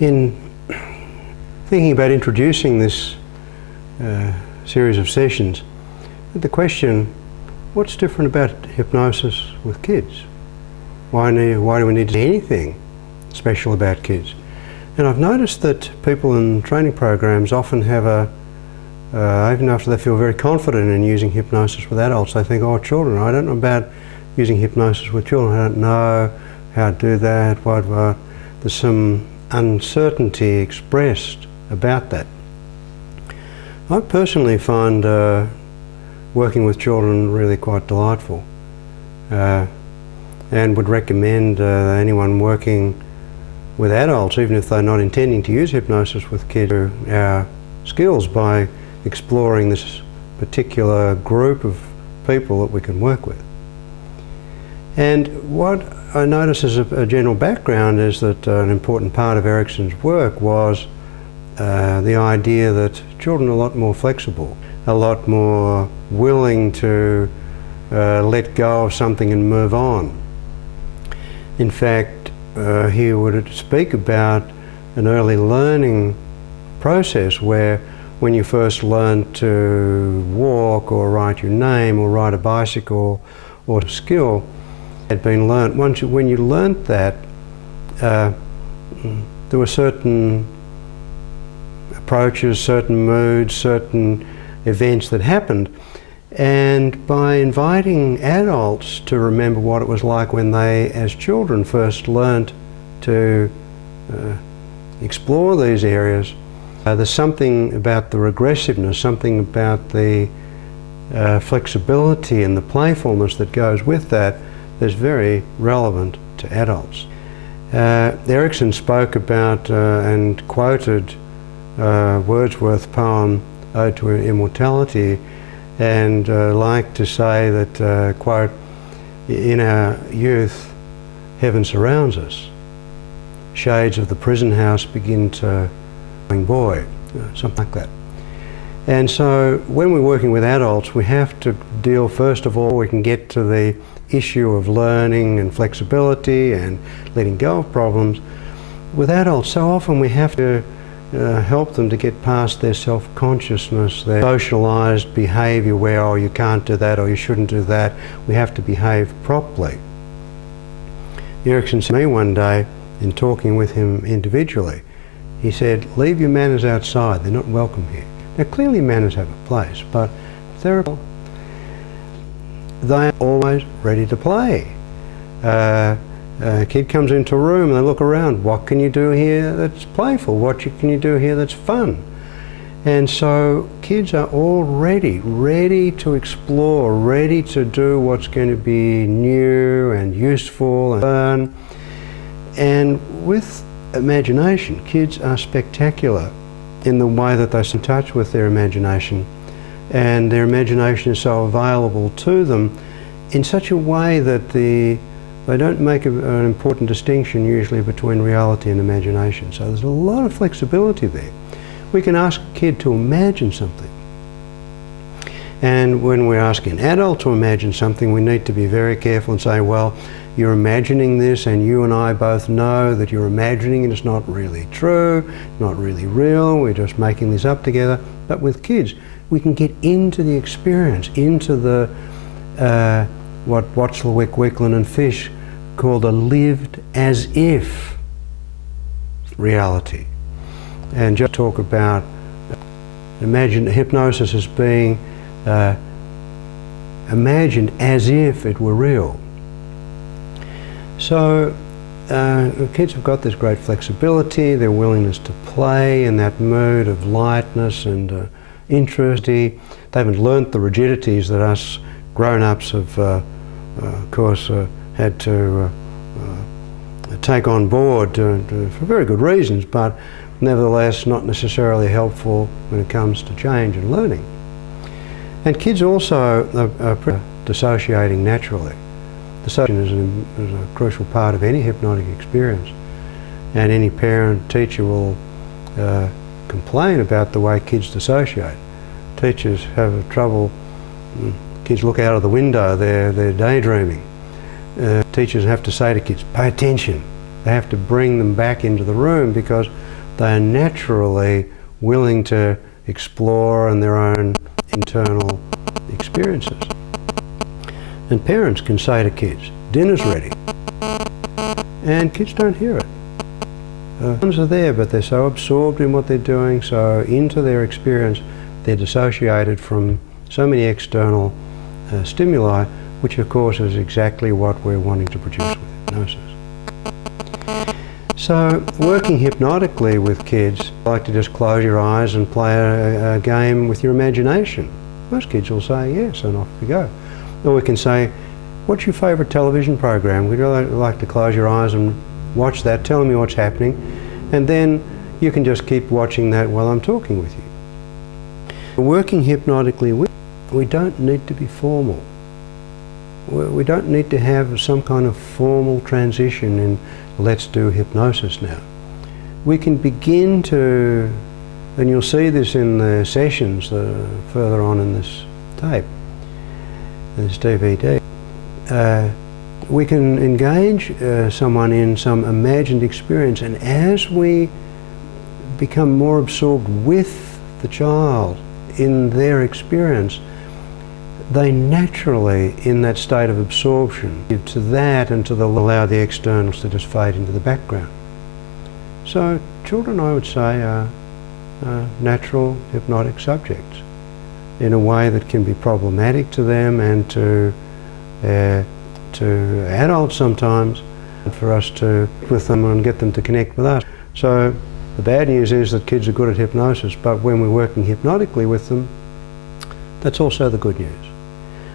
In thinking about introducing this series of sessions, the question, what's different about hypnosis with kids? Why do we need to do anything special about kids? And I've noticed that people in training programs often have even after they feel very confident in using hypnosis with adults, they think, oh, children, I don't know about using hypnosis with children. I don't know how to do that, what. There's some uncertainty expressed about that. I personally find working with children really quite delightful, and would recommend anyone working with adults, even if they're not intending to use hypnosis with kids, our skills by exploring this particular group of people that we can work with. And what I notice as a general background is that an important part of Erickson's work was the idea that children are a lot more flexible, a lot more willing to let go of something and move on. In fact, he would speak about an early learning process where when you first learn to walk or write your name or ride a bicycle or a skill had been learnt, when you learnt that, there were certain approaches, certain moods, certain events that happened. And by inviting adults to remember what it was like when they, as children, first learnt to explore these areas, there's something about the regressiveness, something about the flexibility and the playfulness that goes with that that's very relevant to adults. Erickson spoke about and quoted Wordsworth's poem Ode to Immortality, and liked to say that, quote, in our youth heaven surrounds us, shades of the prison house begin to boy, something like that. And so when we're working with adults, we have to deal, first of all, we can get to the issue of learning and flexibility and letting go of problems. With adults, so often we have to help them to get past their self-consciousness, their socialised behaviour where, oh, you can't do that or you shouldn't do that. We have to behave properly. Erickson said to me one day, in talking with him individually, he said, leave your manners outside, they're not welcome here. Now clearly manners have a place, but they're always ready to play. A kid comes into a room and they look around, what can you do here that's playful? What can you do here that's fun? And so kids are all ready to explore, ready to do what's going to be new and useful and fun. And with imagination, kids are spectacular in the way that they're in touch with their imagination, and their imagination is so available to them in such a way that they don't make an important distinction usually between reality and imagination. So there's a lot of flexibility there. We can ask a kid to imagine something. And when we're asking an adult to imagine something, we need to be very careful and say, well, you're imagining this and you and I both know that you're imagining and it's not really true, not really real, we're just making this up together. But with kids, we can get into the experience, into the, what Watzlawick, Wicklund and Fish called a lived as if reality. And just talk about, imagine hypnosis as being imagined as if it were real. So kids have got this great flexibility, their willingness to play in that mood of lightness and interest. They haven't learnt the rigidities that us grown-ups have, of course, had to take on board for very good reasons, but nevertheless not necessarily helpful when it comes to change and learning. And kids also are dissociating naturally. Dissociation is a crucial part of any hypnotic experience, and any parent, teacher will complain about the way kids dissociate. Teachers have trouble, kids look out of the window, they're daydreaming. Teachers have to say to kids, pay attention. They have to bring them back into the room because They are naturally willing to explore in their own internal experiences. And parents can say to kids, dinner's ready, and kids don't hear it. Ones are there, but they're so absorbed in what they're doing, so into their experience, they're dissociated from so many external stimuli, which of course is exactly what we're wanting to produce with hypnosis. So, working hypnotically with kids, I like to just close your eyes and play a game with your imagination. Most kids will say yes, and off we go. Or we can say, what's your favourite television program? We'd really like to close your eyes and watch that, tell me what's happening, and then you can just keep watching that while I'm talking with you. Working hypnotically with, we don't need to be formal. We don't need to have some kind of formal transition in let's do hypnosis now. We can begin to, and you'll see this in the sessions further on in this tape, this DVD. We can engage someone in some imagined experience, and as we become more absorbed with the child in their experience, they naturally, in that state of absorption, give to that and to allow the externals to just fade into the background. So children, I would say, are natural hypnotic subjects in a way that can be problematic to them and to adults sometimes, for us to with them and get them to connect with us. So the bad news is that kids are good at hypnosis, but when we're working hypnotically with them, that's also the good news.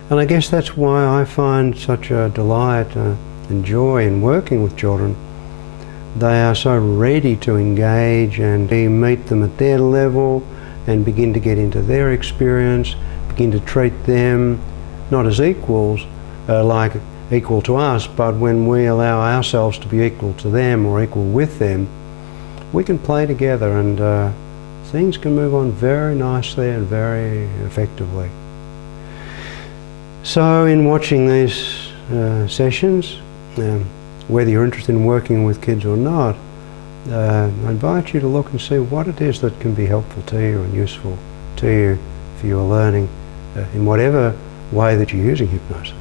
And I guess that's why I find such a delight and joy in working with children. They are so ready to engage, and we meet them at their level and begin to get into their experience, begin to treat them not as equals, like equal to us, but when we allow ourselves to be equal to them or equal with them, we can play together, and things can move on very nicely and very effectively. So in watching these sessions, whether you're interested in working with kids or not, I invite you to look and see what it is that can be helpful to you and useful to you for your learning in whatever way that you're using hypnosis.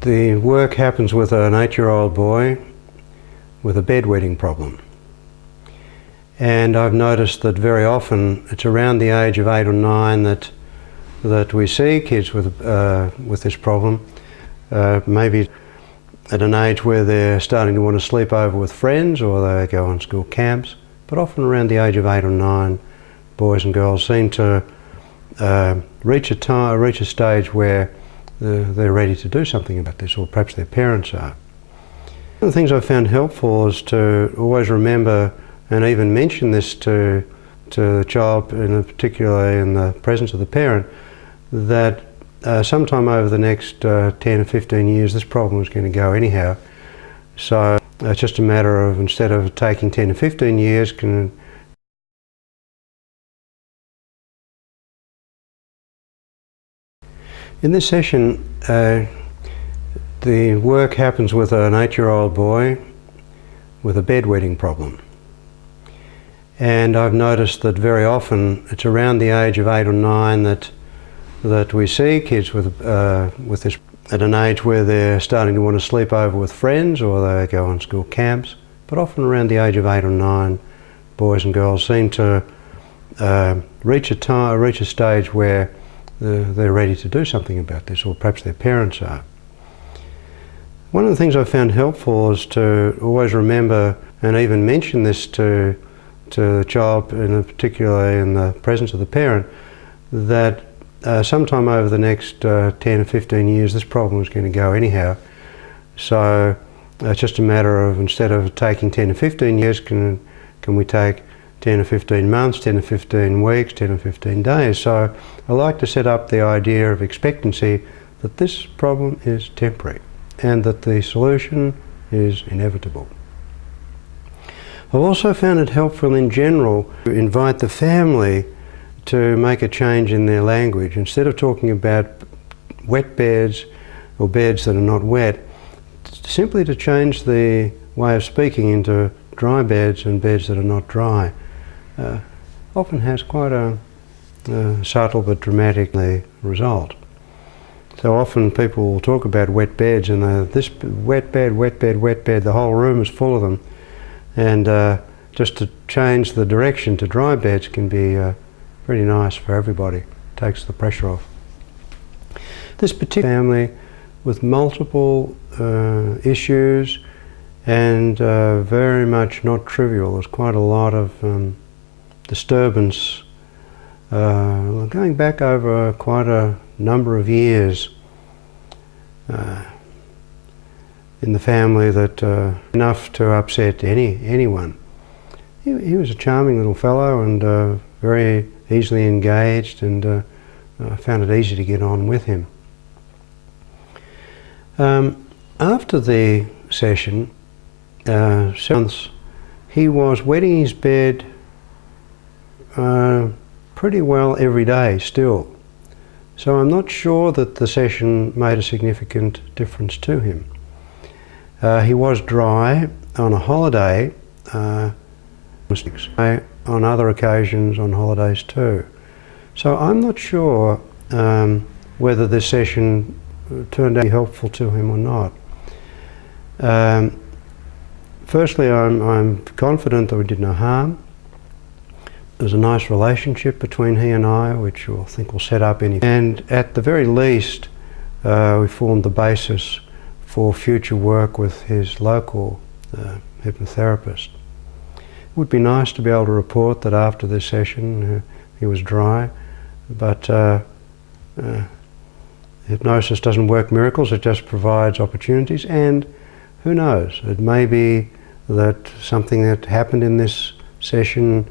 The work happens with an 8-year-old boy with a bedwetting problem. And I've noticed that very often it's around the age of 8 or 9 that we see kids with this problem, maybe at an age where they're starting to want to sleep over with friends or they go on school camps, but often around the age of 8 or 9, boys and girls seem to reach a stage where they're ready to do something about this, or perhaps their parents are. One of the things I've found helpful is to always remember and even mention this to the child, particularly in the presence of the parent, that sometime over the next 10 or 15 years this problem is going to go anyhow. So it's just a matter of, instead of taking 10 or 15 years, in this session, the work happens with an 8-year-old boy with a bedwetting problem. And I've noticed that very often it's around the age of 8 or 9 that we see kids with this at an age where they're starting to want to sleep over with friends or they go on school camps, but often around the age of 8 or 9, boys and girls seem to reach a stage where they're ready to do something about this, or perhaps their parents are. One of the things I've found helpful is to always remember and even mention this to the child, particularly in the presence of the parent, that sometime over the next 10 or 15 years this problem is going to go anyhow. So it's just a matter of, instead of taking 10 or 15 years, can we take 10 or 15 months, 10 or 15 weeks, 10 or 15 days. So I like to set up the idea of expectancy that this problem is temporary and that the solution is inevitable. I've also found it helpful in general to invite the family to make a change in their language. Instead of talking about wet beds or beds that are not wet, simply to change the way of speaking into dry beds and beds that are not dry often has quite a subtle but dramatic result. So often people will talk about wet beds and this wet bed, wet bed, wet bed, the whole room is full of them. And just to change the direction to dry beds can be pretty nice for everybody. Takes the pressure off. This particular family with multiple issues and very much not trivial. There's quite a lot of disturbance going back over quite a number of years in the family that enough to upset anyone. He was a charming little fellow and very easily engaged, and I found it easy to get on with him. After the session, he was wetting his bed pretty well every day still. So I'm not sure that the session made a significant difference to him. He was dry on a holiday, on other occasions on holidays too. So I'm not sure whether this session turned out to be helpful to him or not. Firstly, I'm confident that we did no harm. There was a nice relationship between he and I, which I think will set up any. And at the very least, we formed the basis for future work with his local hypnotherapist. It would be nice to be able to report that after this session he was dry, but hypnosis doesn't work miracles, it just provides opportunities, and who knows, it may be that something that happened in this session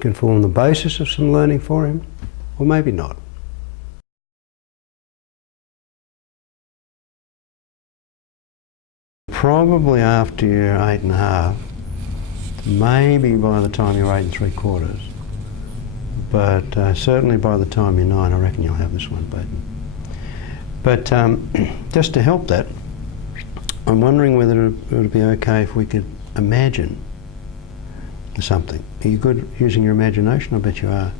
can form the basis of some learning for him, or maybe not. Probably after you're 8.5, maybe by the time you're 8 3/4, but certainly by the time you're 9, I reckon you'll have this one beaten. But just to help that, I'm wondering whether it would be okay if we could imagine something. Are you good using your imagination? I bet you are.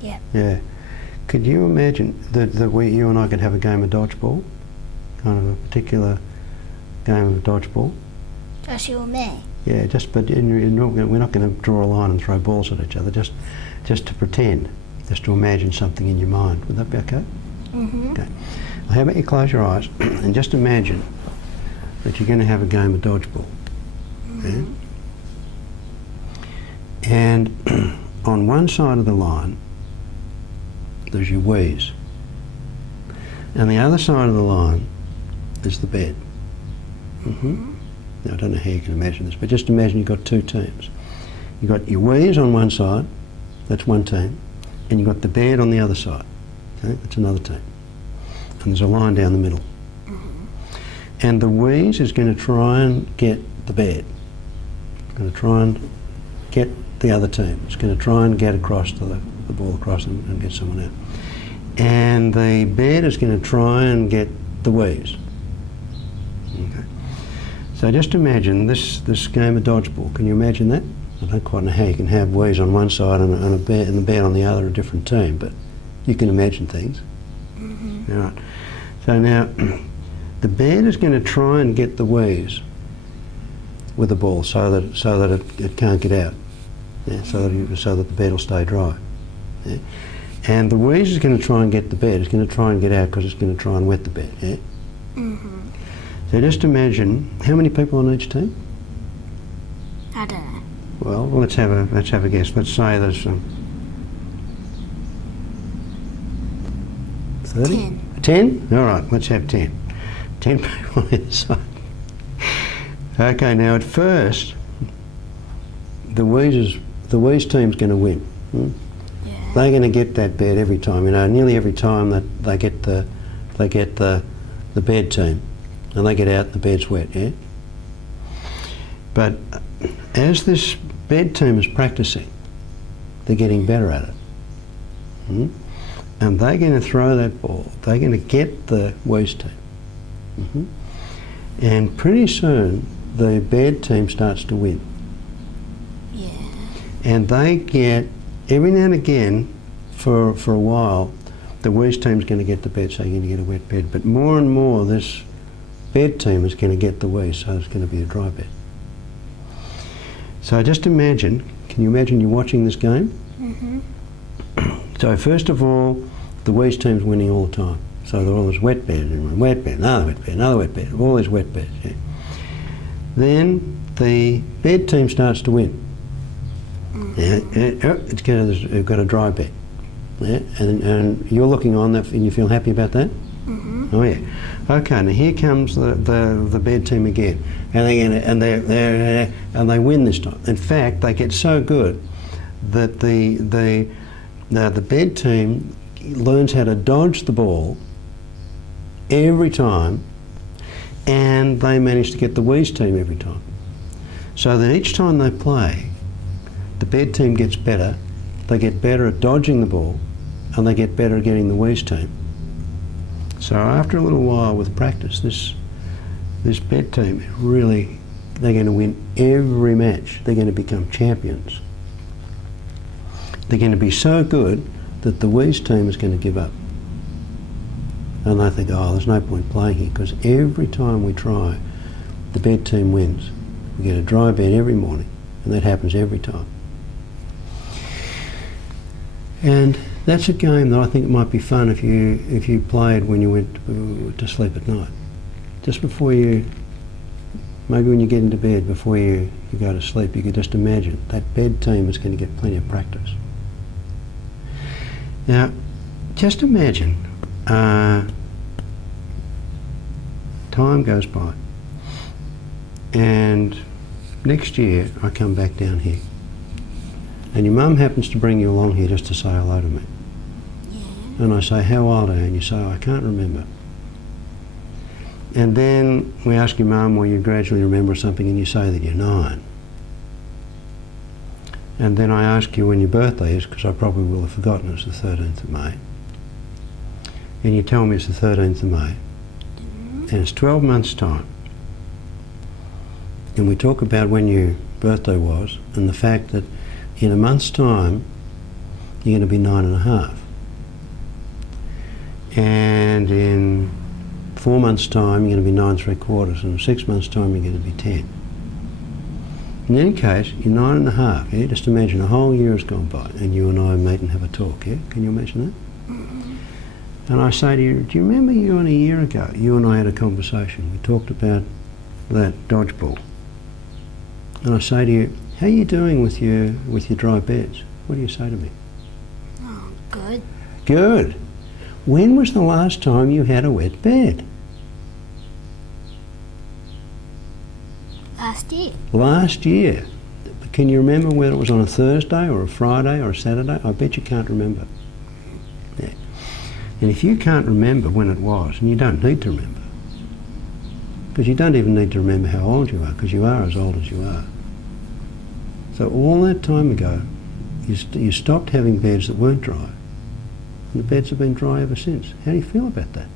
Yeah. Yeah. Could you imagine that you and I could have a game of dodgeball? Kind of a particular game of dodgeball? Just you and me? Yeah, but we're not going to draw a line and throw balls at each other, just to pretend, just to imagine something in your mind. Would that be okay? Mm-hmm. Okay. Well, how about you close your eyes and just imagine that you're going to have a game of dodgeball. Mm-hmm. Yeah? And on one side of the line, there's your wheeze. And the other side of the line is the bed. Mm-hmm. Now, I don't know how you can imagine this, but just imagine you've got two teams. You've got your wheeze on one side, that's one team, and you've got the bed on the other side, okay? That's another team. And there's a line down the middle. Mm-hmm. And the wheeze is going to try and get the bed. It's going to try and get the other team. It's going to try and get across to the ball across and get someone out. And the bed is going to try and get the wheeze. Okay. So just imagine this game of dodgeball. Can you imagine that? I don't quite know how you can have wheeze on one side and the bed on the other, a different team, but you can imagine things. Mm-hmm. All right. So now, the bed is going to try and get the wheeze with the ball so that it can't get out. Yeah, so that the bed will stay dry. Yeah. And the wheeze is going to try and get the bed. It's going to try and get out because it's going to try and wet the bed. Yeah. Mm-hmm. So just imagine how many people on each team. I don't know. Well, let's have a guess. Let's say there's 30. 10. All right. Let's have 10. 10 people on either side. Okay. Now at first, the wheeze team's going to win. Hmm? Yeah. They're going to get that bed every time. You know, nearly every time that they get the bed team, and they get out, the bed's wet. Yeah. But as this bed team is practicing, they're getting better at it. And they're going to throw that ball. They're going to get the Wheeze team. And pretty soon, the bed team starts to win. Yeah. And they get, every now and again, for a while, the Wheeze team's going to get the bed, so you're going to get a wet bed. But more and more, this bed team is going to get the Wheeze, so it's going to be a dry bed. So just imagine, can you imagine you're watching this game? So first of all, the Wheeze team's winning all the time. So they're all this wet bed, and wet bed, another wet bed, another wet bed, all these wet beds. Yeah. Then the bed team starts to win. It's got a dry bed. Yeah, and you're looking on that, and you feel happy about that? Oh yeah. Okay. Now here comes the bed team again, and they win this time. In fact, they get so good that the bed team learns how to dodge the ball every time, and they manage to get the Wheeze team every time. So that each time they play, the bed team gets better. They get better at dodging the ball, and they get better at getting the Wheeze team. So after a little while with practice, this bed team is really, they're going to win every match. They're going to become champions. They're going to be so good that the Wheeze team is going to give up. And they think, oh, there's no point playing here, because every time we try, the bed team wins. We get a dry bed every morning, and that happens every time. And that's a game that I think it might be fun if you played when you went to sleep at night. Just before you, maybe when you get into bed, before you go to sleep, you could just imagine that bed team is going to get plenty of practice. Now, just imagine, time goes by, and next year I come back down here, and your mum happens to bring you along here just to say hello to me. Yeah. And I say, how old are you? And you say, I can't remember. And then we ask your mum, will you gradually remember something? And you say that you're 9. And then I ask you when your birthday is, because I probably will have forgotten it's the 13th of May. And you tell me it's the 13th of May. And it's 12 months' time. And we talk about when your birthday was, and the fact that in a month's time, you're going to be 9.5. And in 4 months' time, you're going to be 9 3/4. And in 6 months' time, you're going to be 10. In any case, you're 9.5, yeah? Just imagine a whole year has gone by, and you and I meet and have a talk, yeah? Can you imagine that? And I say to you, do you remember you and a year ago, you and I had a conversation. We talked about that dodgeball. And I say to you, how are you doing with your dry beds? What do you say to me? Oh, good. Good. When was the last time you had a wet bed? Last year. Last year. Can you remember whether it was on a Thursday or a Friday or a Saturday? I bet you can't remember. Yeah. And if you can't remember when it was, and you don't need to remember, because you don't even need to remember how old you are, because you are as old as you are. So all that time ago, you stopped having beds that weren't dry, and the beds have been dry ever since. How do you feel about that?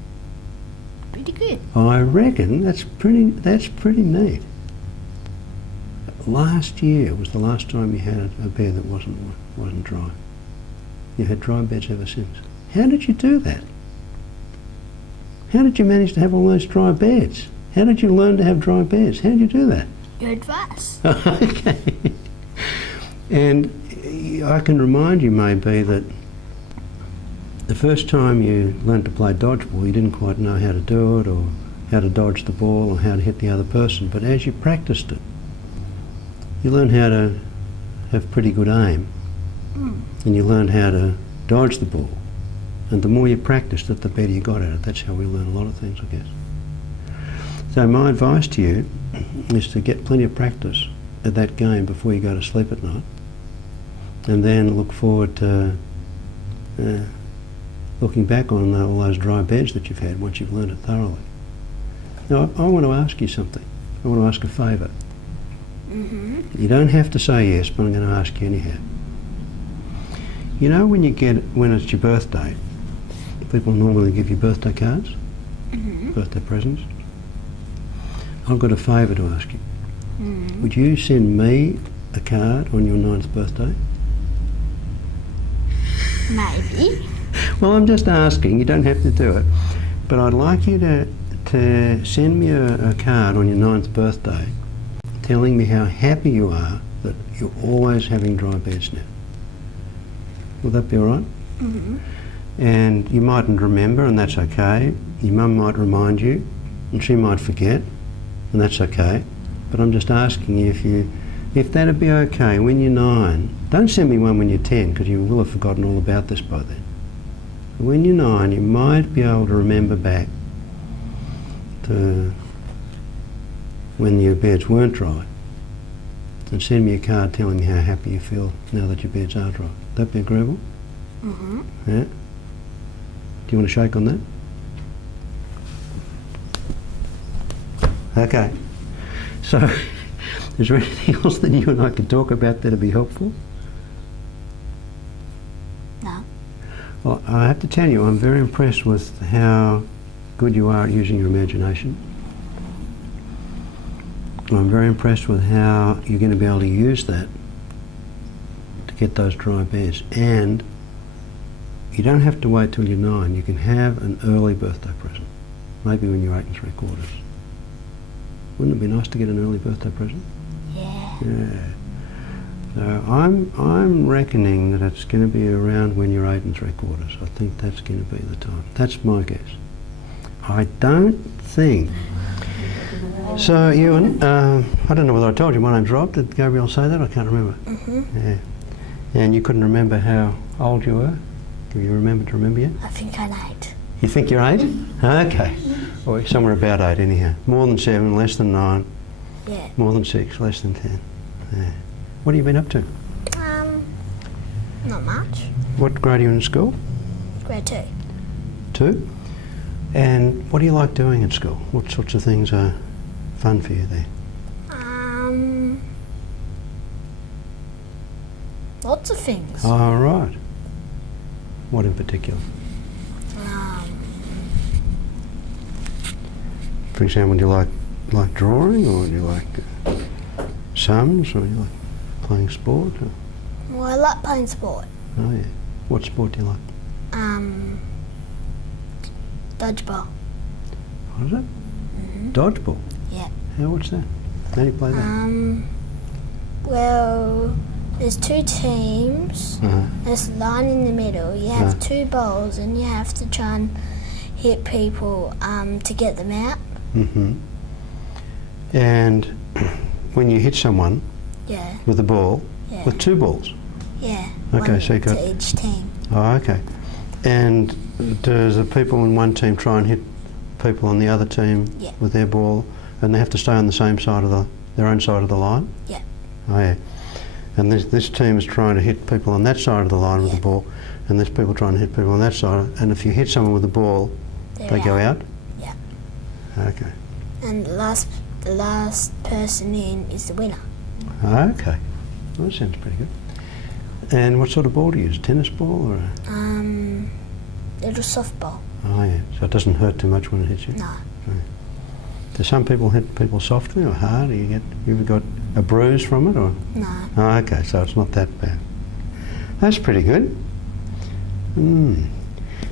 Pretty good. I reckon that's pretty neat. Last year was the last time you had a bed that wasn't dry. You had dry beds ever since. How did you do that? How did you manage to have all those dry beds? How did you learn to have dry beds? How did you do that? Your advice. Okay. And I can remind you maybe that the first time you learned to play dodgeball, you didn't quite know how to do it, or how to dodge the ball, or how to hit the other person. But as you practiced it, you learned how to have pretty good aim, and you learned how to dodge the ball. And the more you practiced it, the better you got at it. That's how we learn a lot of things, I guess. So my advice to you is to get plenty of practice at that game before you go to sleep at night, and then look forward to looking back on all those dry beds that you've had once you've learned it thoroughly. Now, I want to ask you something. I want to ask a favour. Mm-hmm. You don't have to say yes, but I'm going to ask you anyhow. You know when it's your birthday, people normally give you birthday cards, birthday presents. I've got a favour to ask you. Would you send me a card on your 9th birthday? Maybe. Well, I'm just asking, you don't have to do it, but I'd like you to send me a card on your 9th birthday telling me how happy you are that you're always having dry beds now. Will that be all right? Mm-hmm. And you mightn't remember, and that's okay. Your mum might remind you, and she might forget, and that's okay. But I'm just asking you if that'd be okay when you're 9. Don't send me one when you're 10, because you will have forgotten all about this by then. But when you're 9, you might be able to remember back to when your beds weren't dry, and send me a card telling me how happy you feel now that your beds are dry. That be agreeable? Mm-hmm. Yeah? Do you want to shake on that? Okay. So, is there anything else that you and I could talk about that'd be helpful? No. Well, I have to tell you, I'm very impressed with how good you are at using your imagination. I'm very impressed with how you're going to be able to use that to get those dry beds. And you don't have to wait till you're 9. You can have an early birthday present, maybe when you're 8 3/4. Wouldn't it be nice to get an early birthday present? Yeah. Yeah. So I'm reckoning that it's going to be around when you're 8 3/4. I think that's going to be the time. That's my guess. I don't think. So Ewan, I don't know whether I told you my name's Rob. Did Gabrielle say that? I can't remember. Mm-hmm. Yeah. And you couldn't remember how old you were? Can you remember yet? I think I'm 8. You think you're 8? Okay. Or somewhere about 8 anyhow. More than 7, less than 9. Yeah. More than 6, less than 10. Yeah. What have you been up to? Not much. What grade are you in school? Grade 2. 2? And what do you like doing at school? What sorts of things are fun for you there? Lots of things. Oh, right. What in particular? For example, do you like drawing, or do you like sums, or do you like playing sport? Or? Well, I like playing sport. Oh yeah. What sport do you like? Dodgeball. What is it? Mm-hmm. Dodgeball? Yeah. What's that? How do you play that? Well, there's 2 teams. There's a line in the middle. You have 2 balls, and you have to try and hit people to get them out. Mm-hmm. And when you hit someone with a ball, with 2 balls? Yeah. Okay, one so you got to each team. Oh, okay. And does the people in one team try and hit people on the other team with their ball, and they have to stay on the same side of their own side of the line? Yeah. Oh yeah. And this team is trying to hit people on that side of the line with the ball, and there's people trying to hit people on that side. And if you hit someone with the ball, they go out? Yeah. Okay. And the last person in is the winner. Okay. Well, that sounds pretty good. And what sort of ball do you use? Tennis ball or a... Little softball. Oh yeah. So it doesn't hurt too much when it hits you? No. Do some people hit people softly or hard? You ever got a bruise from it, or? No. Oh, okay, so it's not that bad. That's pretty good.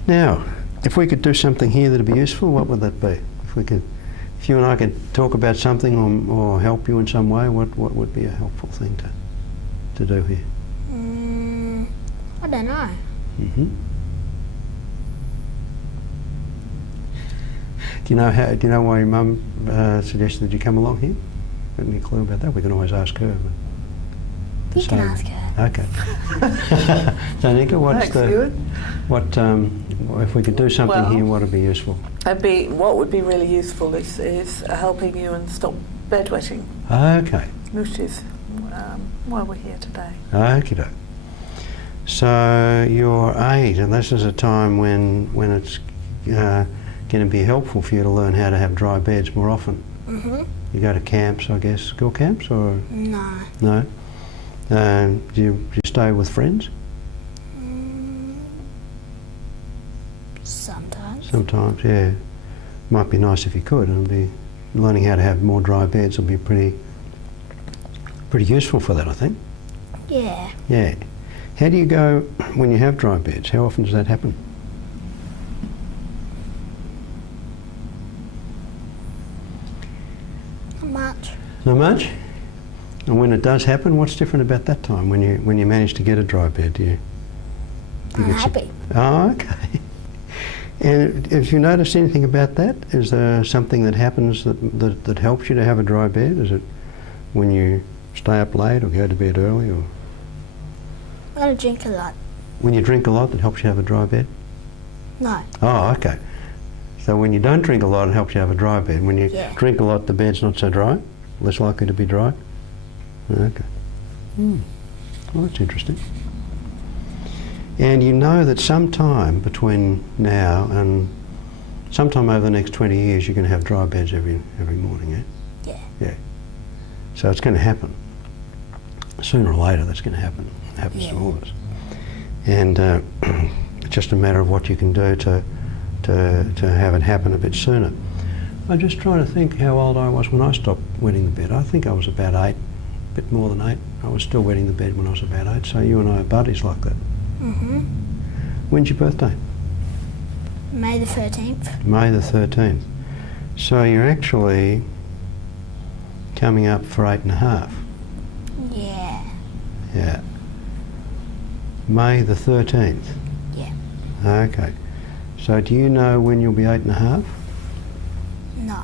Now, if we could do something here that'd be useful, what would that be? If you and I could talk about something or help you in some way, what would be a helpful thing to do here? I don't know. Do you know why your mum suggested you come along here? Got any clue about that? We can always ask her. You can ask her. Okay. So Nika, if we could do something here, what would be useful? What would be really useful is helping you and stop bedwetting. Okay. Which is why we're here today. Okie-doke. So you're 8, and this is a time when it's going to be helpful for you to learn how to have dry beds more often. You go to camps, I guess, school camps, or No. no? Do you stay with friends? Sometimes. Sometimes, yeah. Might be nice if you could. It'll be learning how to have more dry beds will be pretty useful for that, I think. Yeah. Yeah. How do you go when you have dry beds? How often does that happen? Not much. Not much? And when it does happen, what's different about that time when you manage to get a dry bed? Do you I'm get happy. Oh, okay. And have you noticed anything about that? Is there something that happens that helps you to have a dry bed? Is it when you stay up late or go to bed early, or I don't drink a lot. when you drink a lot that helps you have a dry bed? No. Oh, okay. So when you don't drink a lot, it helps you have a dry bed. When you Yeah. drink a lot, the bed's not so dry, less likely to be dry. Okay. Well, that's interesting. And you know that sometime between now and sometime over the next 20 years, you're going to have dry beds every morning, yeah? Yeah. Yeah. So it's going to happen. Sooner or later, that's going to happen. It happens to all of us. And it's just a matter of what you can do to have it happen a bit sooner. I'm just trying to think how old I was when I stopped wetting the bed. I think I was about 8, a bit more than 8. I was still wetting the bed when I was about 8, so you and I are buddies like that. When's your birthday? May the 13th. May the 13th. So you're actually coming up for 8.5. Yeah. Yeah. May the 13th. Yeah. Okay. So do you know when you'll be 8.5? No.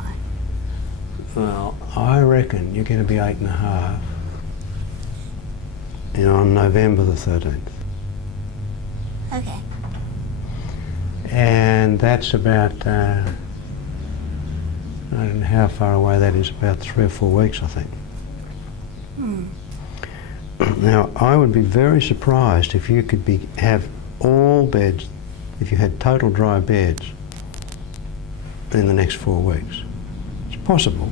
Well, I reckon you're going to be 8.5 on November the 13th. Okay. And that's about, I don't know how far away that is, about 3 or 4 weeks, I think. Now, I would be very surprised if you could have all beds, if you had total dry beds in the next 4 weeks. It's possible,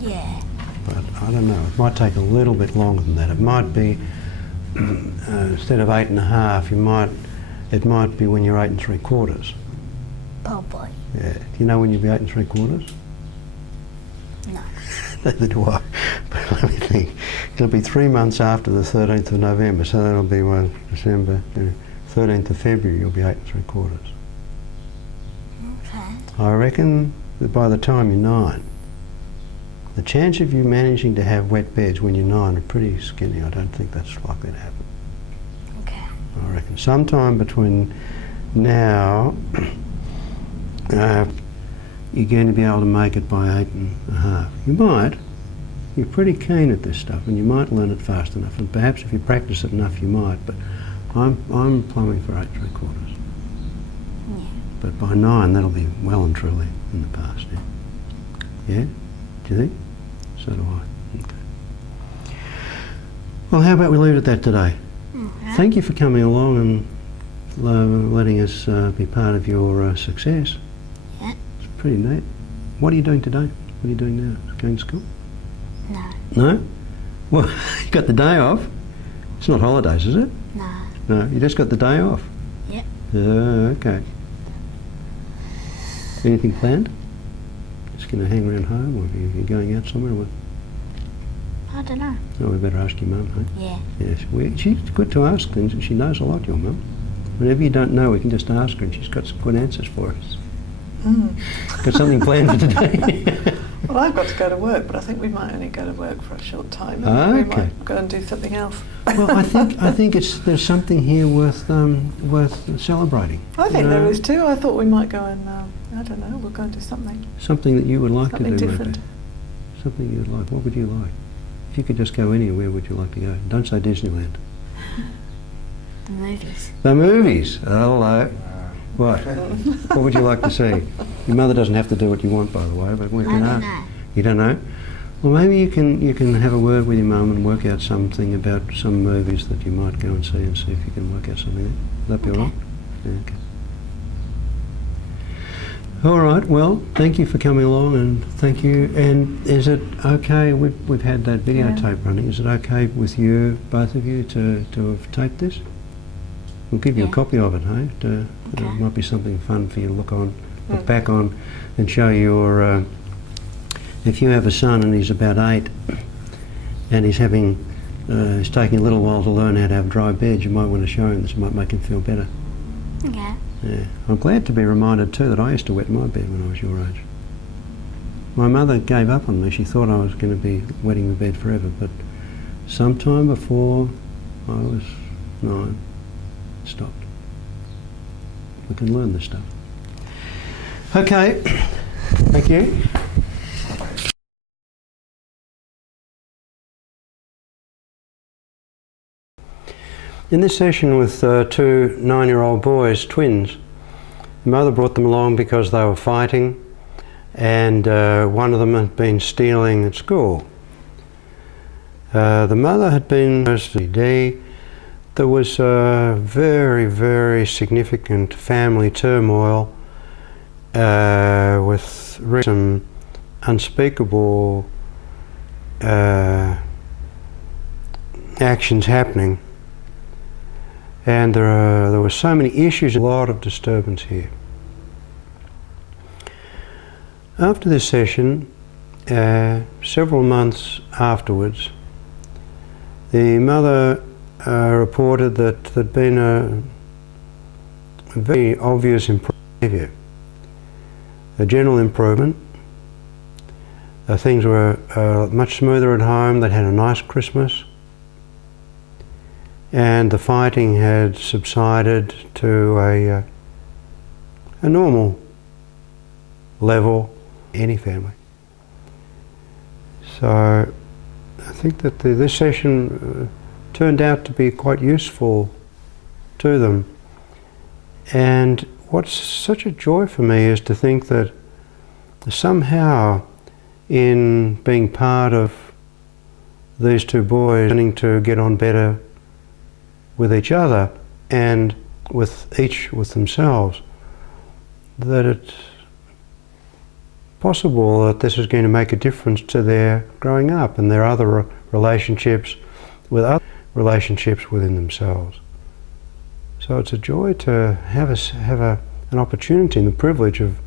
Yeah. but I don't know. It might take a little bit longer than that. It might be, instead of 8.5, it might be when you're 8 3/4. Probably. Yeah. Do you know when you'll be 8 3/4? No. Neither do I. But let me think. It'll be 3 months after the 13th of November, so that'll be December, 13th of February, you'll be 8 3/4. Okay. I reckon that by the time you're 9, the chance of you managing to have wet beds when you're 9 are pretty skinny. I don't think that's likely to happen. Okay. I reckon sometime between now, you're going to be able to make it by 8.5. You might. You're pretty keen at this stuff, and you might learn it fast enough. And perhaps if you practice it enough, you might. But I'm plumbing for 8 3/4. Yeah. But by 9, that'll be well and truly in the past. Yeah. Yeah? Do you think? So do I. Okay. Well, how about we leave it at that today? Okay. Thank you for coming along and letting us be part of your success. Yeah. It's pretty neat. What are you doing today? What are you doing now? Going to school? No. No? Well, you got the day off. It's not holidays, is it? No. No, you just got the day off. Yep. Okay. Anything planned? Just going to hang around home, or are you going out somewhere? Or I don't know. oh, we better ask your mum, hey? Yeah. Yes, she's good to ask things, and she knows a lot, your mum. Whenever you don't know, we can just ask her, and she's got some good answers for us. Got something planned for today? Well, I've got to go to work, but I think we might only go to work for a short time. Ah, We okay. might go and do something else. Well, I think there's something here worth celebrating. I think there is too. I thought we might go and, I don't know, we'll go and do something. Something that you would like Something to do, different. maybe. Something you'd like. What would you like? If you could just go anywhere, where would you like to go? Don't say Disneyland. The movies. The movies. Hello. What? What would you like to see? Your mother doesn't have to do what you want, by the way, but we I can don't ask. know. You don't know? Well, maybe you can have a word with your mum and work out something about some movies that you might go and see if you can work out something there. Would that be all right? Yeah, All right, well, thank you for coming along, and thank you. And is it okay, we've had that videotape running, is it okay with you, both of you, to have taped this? We'll give you a copy of it, hey? It might be something fun for you to look back on and show your, if you have a son and he's about 8 and he's taking a little while to learn how to have dry beds, you might want to show him this, might make him feel better. Okay. Yeah. I'm glad to be reminded too that I used to wet my bed when I was your age. My mother gave up on me. She thought I was going to be wetting the bed forever, but sometime before I was 9, it stopped. We can learn this stuff. Okay, thank you. In this session with 2 9-year-old boys, twins, the mother brought them along because they were fighting, and one of them had been stealing at school. The mother had been OCD. There was very, very significant family turmoil with some unspeakable actions happening. And there were so many issues, a lot of disturbance here. After this session, several months afterwards, the mother reported that there'd been a very obvious improvement in behaviour, a general improvement. Things were much smoother at home. They'd had a nice Christmas. And the fighting had subsided to a normal level in any family. So I think that this session turned out to be quite useful to them. And what's such a joy for me is to think that somehow in being part of these 2 boys learning to get on better with each other and with themselves, that it's possible that this is going to make a difference to their growing up and their other relationships with other relationships within themselves. So it's a joy to have an opportunity and the privilege of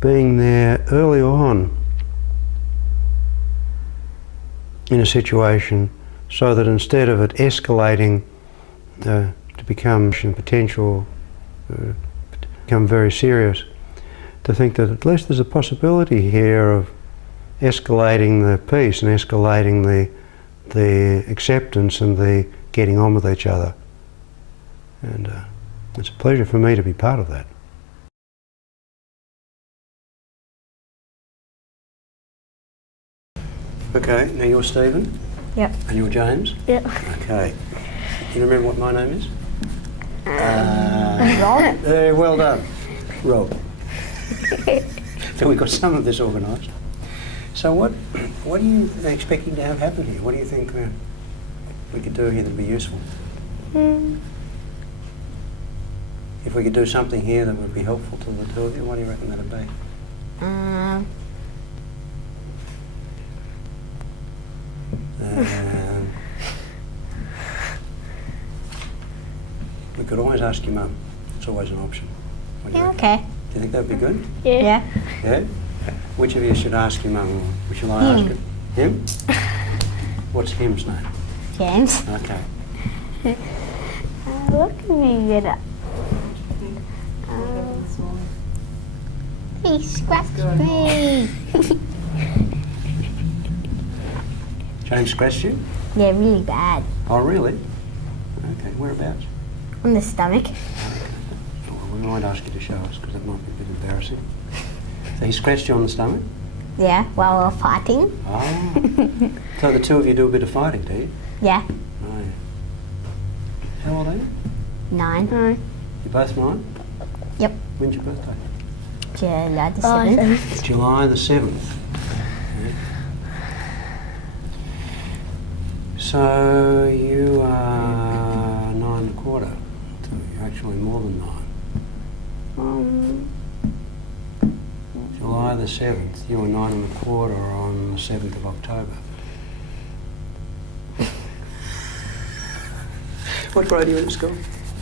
being there early on in a situation, so that instead of it escalating to become potential, become very serious, to think that at least there's a possibility here of escalating the peace and escalating the acceptance and the getting on with each other. And it's a pleasure for me to be part of that. Okay, now you're Stephen? Yep. And you're James? Yep. Okay. Do you remember what my name is? Rob? Very well done. Rob. So we've got some of this organised. So what are you expecting to have happen here? What do you think we could do here that would be useful? If we could do something here that would be helpful to the 2 of you, what do you reckon that would be? We could always ask your mum. It's always an option. What do you reckon? Okay. Do you think that would be good? Yeah. Yeah? Which of you should ask your mum? Or shall I ask it? Him? What's him's name? James. Okay. What can we get up? He scratched me. James scratched you? Yeah, really bad. Oh, really? Okay, whereabouts? On the stomach. Okay. Well, we might ask you to show us, because that might be a bit embarrassing. So he scratched you on the stomach? Yeah, while we were fighting. Oh. So the 2 of you do a bit of fighting, do you? Yeah. Oh, yeah. How old are you? 9. You're both 9? Yep. When's your birthday? July the 7th. July the 7th. Yeah. So you are 9 1/4. So you're actually more than 9. the 7th, you were 9 1/4 on the 7th of October. What grade are you in at school?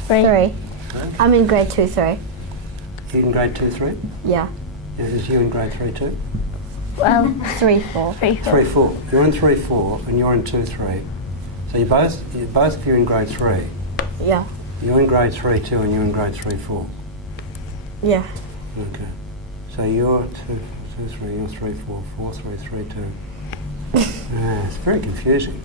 3. I'm in grade 2, 3. You in grade 2, 3? Yeah. Is you in grade 3 too? Well, 3, 4. 3, 4. You're in 3, 4 and you're in 2, 3. So you both of you are in grade 3. Yeah. You're in grade 3 2 and you're in grade 3, 4. Yeah. Okay. So you're 2, 3, you're 3, 4, 4, 3, 3, 2. It's very confusing.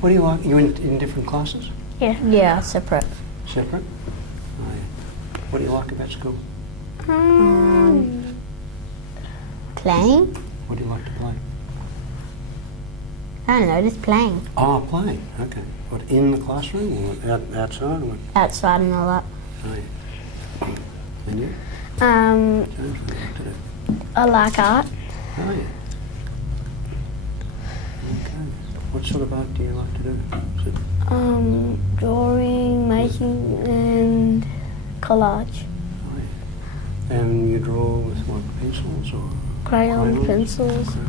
What do you like? You in different classes? Yeah. Yeah, separate. Separate? Oh, yeah. What do you like about school? Playing? What do you like to play? I don't know, just playing. Oh, playing. Okay. What, in the classroom or outside? Or what? Outside and all that. Oh, yeah. And you? James, what do you like to do? I like art. Oh, yeah. Okay. What sort of art do you like to do? Is it Drawing, making, and collage. Oh, yeah. And you draw with what, pencils or? Crayons, pencils. Okay.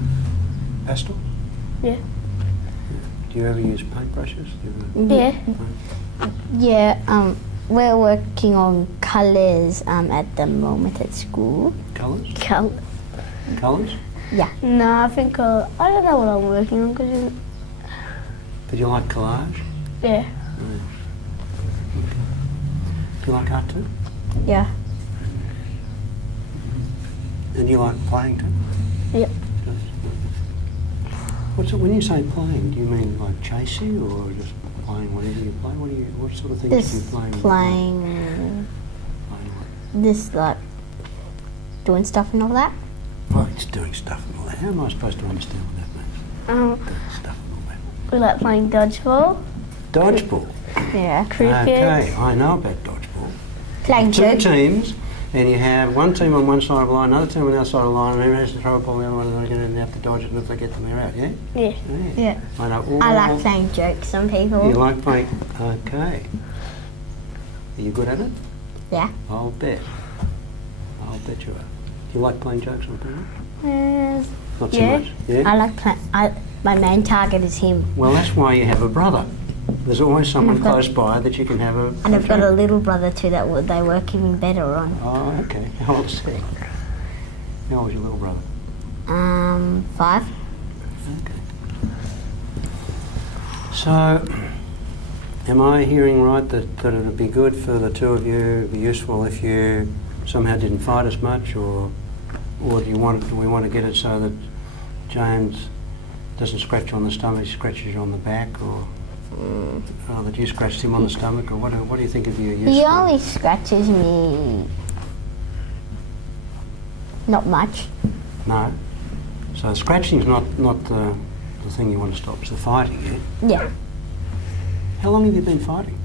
Pastel? Yeah. Do you ever use paintbrushes? Yeah. Yeah, we're working on colours at the moment at school. Colours? Colours? Yeah. No, I think, I don't know what I'm working on because... Did you like collage? Yeah. Okay. Do you like art too? Yeah. And you like playing too? Yep. What's it, when you say playing, do you mean like chasing or just playing whatever you play? What sort of things do you play? When playing... Playing what? This, like, doing stuff and all that. Oh, it's doing stuff and all that. How am I supposed to understand what that means? Doing stuff and all that. We like playing dodgeball. Dodgeball? Yeah, cricket. Okay, I know about dodgeball. Playing Two teams, and you have one team on one side of the line, another team on the other side of the line, and whoever has to throw a ball the other one, and they're going to have to dodge it, and if they get them, they're out, yeah? Yeah. Yeah. I know all... I like playing jokes on people. You like playing... Okay. Are you good at it? Yeah. I'll bet. I'll bet you are. Do you like playing jokes on people? Not too much? Yeah? I like playing... My main target is him. Well, that's why you have a brother. There's always someone close by that you can have a... And I've got a little brother too that they work even better on. Oh, okay. How old is he? How old is your little brother? 5. Okay. So, am I hearing right that it would be good for the two of you, it would be useful if you somehow didn't fight as much, or do we want to get it so that James doesn't scratch you on the stomach, he scratches you on the back, or that you scratched him on the stomach, or what do you think would be useful? He only scratches me not much. No. So scratching's not the thing you want to stop, it's the fighting, yeah? Yeah. How long have you been fighting?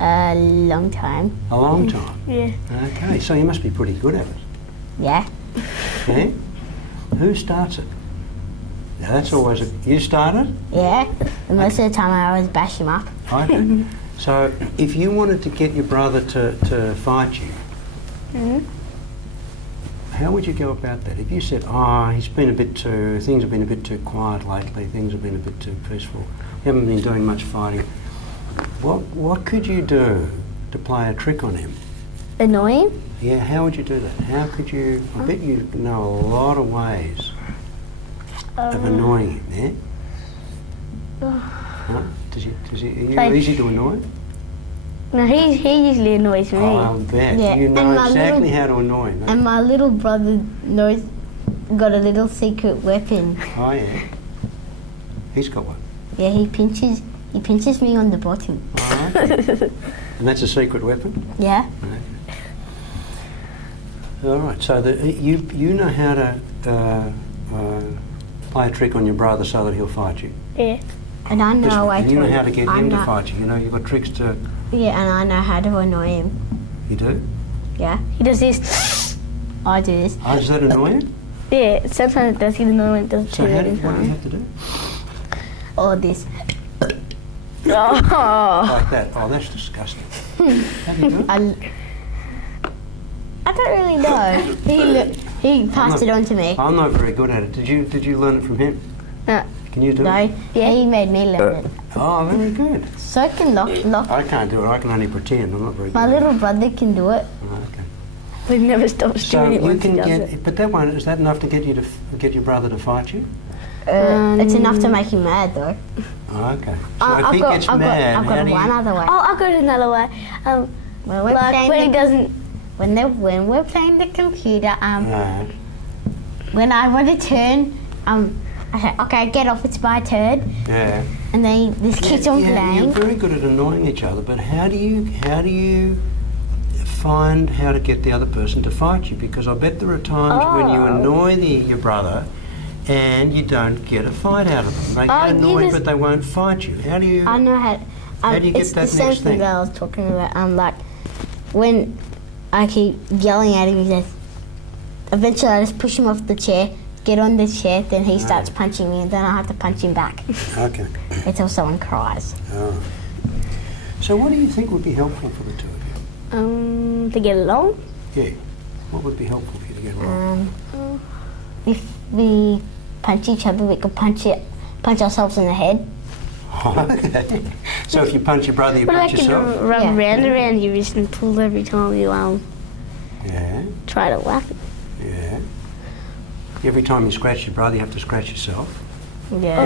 A long time. A long time? Yeah. Okay, so you must be pretty good at it. Yeah. Yeah? Who starts it? Yeah, that's always you started? Yeah. And most of the time I always bash him up. Okay. So if you wanted to get your brother to fight you, how would you go about that? If you said, things have been a bit too quiet lately, things have been a bit too peaceful, we haven't been doing much fighting, what could you do to play a trick on him? Annoy him? Yeah, how would you do that? How could you, I bet you know a lot of ways of annoying him, yeah? Huh? Are you easy to annoy? No, he usually annoys me. Oh, I'll bet. Yeah. You know And exactly how to annoy him. And my little brother got a little secret weapon. Oh, yeah. He's got one. Yeah, he pinches me on the bottom. Oh, okay. And that's a secret weapon? Yeah. Okay. All right, so you know how to play a trick on your brother so that he'll fight you? Yeah. And I know a way and to... you know how to get him to fight you? You know, you've got tricks to... Yeah, and I know how to annoy him. You do? Yeah. He does this. I do this. Oh, does that annoy him? Yeah, sometimes it does. He annoy him. Does So what do you have to do? Or this. Like that? Oh, that's disgusting. How do you do it? I don't really know. He passed it on to me. I'm not very good at it. Did you learn it from him? No. Can you do No, it? he made me learn it. Oh, very good. So can lock. I can't do it. I can only pretend. I'm not very good. My at little brother can do it. it. Oh, okay. We've never stopped So doing it you once can he does get, it. but that one, is that enough to get you to get your brother to fight you? It's enough to make him mad though. Oh, okay. So if he gets mad, I've got one other way. Oh, I'll go to another way. When we're Like playing when he the, doesn't. when we're playing the computer, when I want to turn, I say, okay, get off, it's my turn. Yeah. And then this keeps on You're playing. very good at annoying each other, but how do you find how to get the other person to fight you? Because I bet there are times when you annoy your brother and you don't get a fight out of them. They get annoyed, but they won't fight you. How do you? I know how. How do you get it's that the same next thing thing? that I was talking about. Like when I keep yelling at him, he says, eventually I just push him off the chair, get on the chair, then he starts punching me, and then I have to punch him back Okay. until someone cries. Oh. So what do you think would be helpful for the two of you? To get along. Yeah. What would be helpful for you to get along? If we punch each other, we could punch ourselves in the head. Okay. So if you punch your brother, you But I punch can yourself? run around your wrist and pull every time you Yeah. try to whack it. Yeah. Every time you scratch your brother, you have to scratch yourself. Yeah.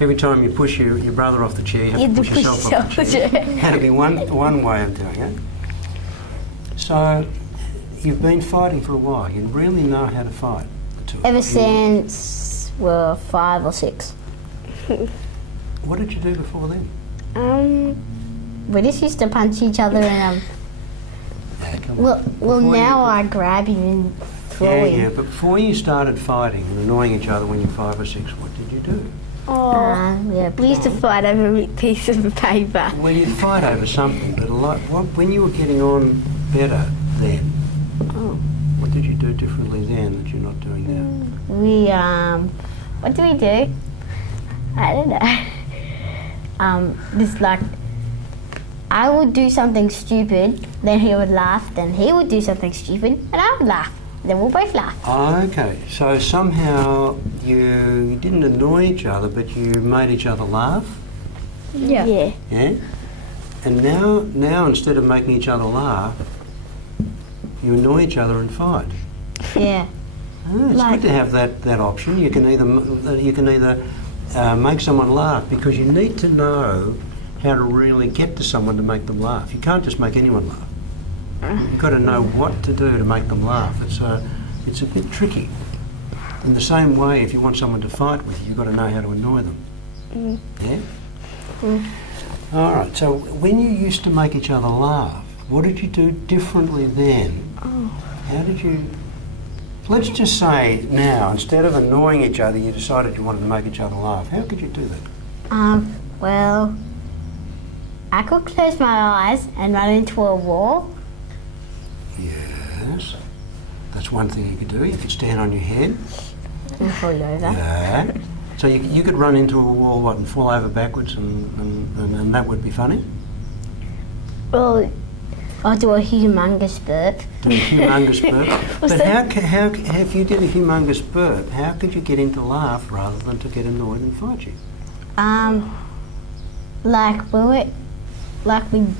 Every time you push your brother off the chair, you have to push yourself off the chair. That'd be one way of doing it. So you've been fighting for a while. You really know how to fight, the two of Ever you. since we're 5 or 6. What did you do before then? We just used to punch each other and Come on. well Before now you- I grab him and throw Yeah, him. yeah, but before you started fighting and annoying each other when you're 5 or 6, what did you do? Yeah, We used to fight over a piece of paper. Well, you'd fight over something, but when you were getting on better then, what did you do differently then that you're not doing now? we what do we do? I don't know. Just like I would do something stupid, then he would laugh, then he would do something stupid, and I would laugh. Then we'll both laugh. Oh, okay. So somehow you didn't annoy each other, but you made each other laugh, Yeah. yeah? And now instead of making each other laugh, you annoy each other and fight. Yeah. Oh, it's good to have that option. You can either make someone laugh, because you need to know how to really get to someone to make them laugh. You can't just make anyone laugh. You've got to know what to do to make them laugh. It's a bit tricky. In the same way, if you want someone to fight with you, you've got to know how to annoy them. Yeah? All right, so when you used to make each other laugh, what did you do differently then? How did you... Let's just say now, instead of annoying each other, you decided you wanted to make each other laugh. How could you do that? Well, I could close my eyes and run into a wall. Yes. That's one thing you could do. You could stand on your head. And fall over. Yeah. So you could run into a wall, and fall over backwards, and that would be funny? Well, I'll do a humongous burp. Do a humongous burp. But how, if you did a humongous burp, how could you get him to laugh rather than to get annoyed and fight you? Like when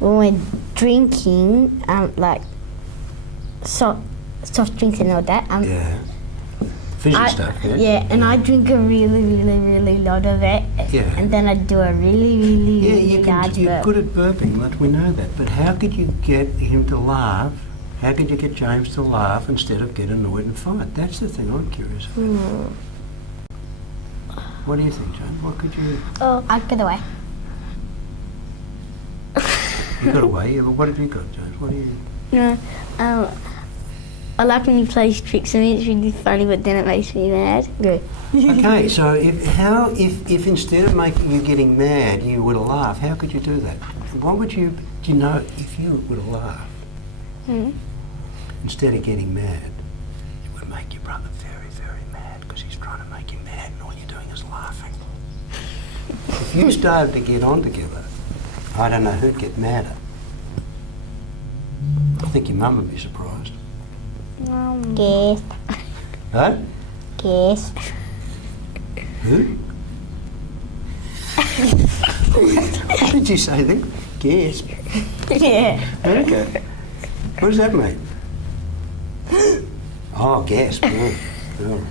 we're drinking, like soft drinks and all that. Yeah. Fizzy stuff, yeah? Yeah, and I drink a really, really, really lot of it. Yeah. And then I do a really, really, Yeah, really large you're burp. good at burping, we know that. But how could you get him to laugh? How could you get James to laugh instead of get annoyed and fight? That's the thing I'm curious about. What do you think, James? What could you... I get away. You got away, yeah, but what have you got, James? What do you... no. I like when you play tricks on me. It's really funny, but then it makes me mad. Good. Okay, so if instead of making you getting mad, you were to laugh, how could you do that? What would you... Do you know, if you were to laugh, instead of getting mad, it would make your brother very, very mad, because he's trying to make you mad and all you're doing is laughing. If you started to get on together, I don't know who'd get madder. I think your mum would be surprised. Guess. Huh? Guess. Who? What did you say then? Gasp. Yeah. Okay. What does that mean? Oh, gasp. Oh.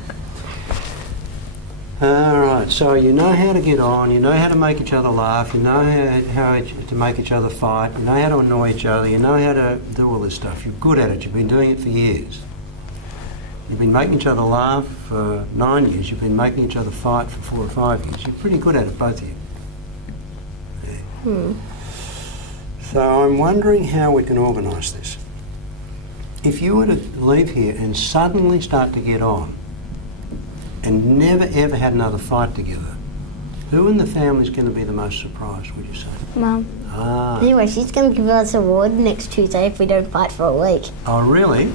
All right, so you know how to get on, you know how to make each other laugh, you know how to make each other fight, you know how to annoy each other, you know how to do all this stuff. You're good at it, you've been doing it for years. You've been making each other laugh for 9 years, you've been making each other fight for 4 or 5 years. You're pretty good at it, both of you. Yeah. So I'm wondering how we can organise this. If you were to leave here and suddenly start to get on, and never ever had another fight together, who in the family is going to be the most surprised, would you say? Mum. Ah. Anyway, she's going to give us a reward next Tuesday if we don't fight for a week. Oh, really?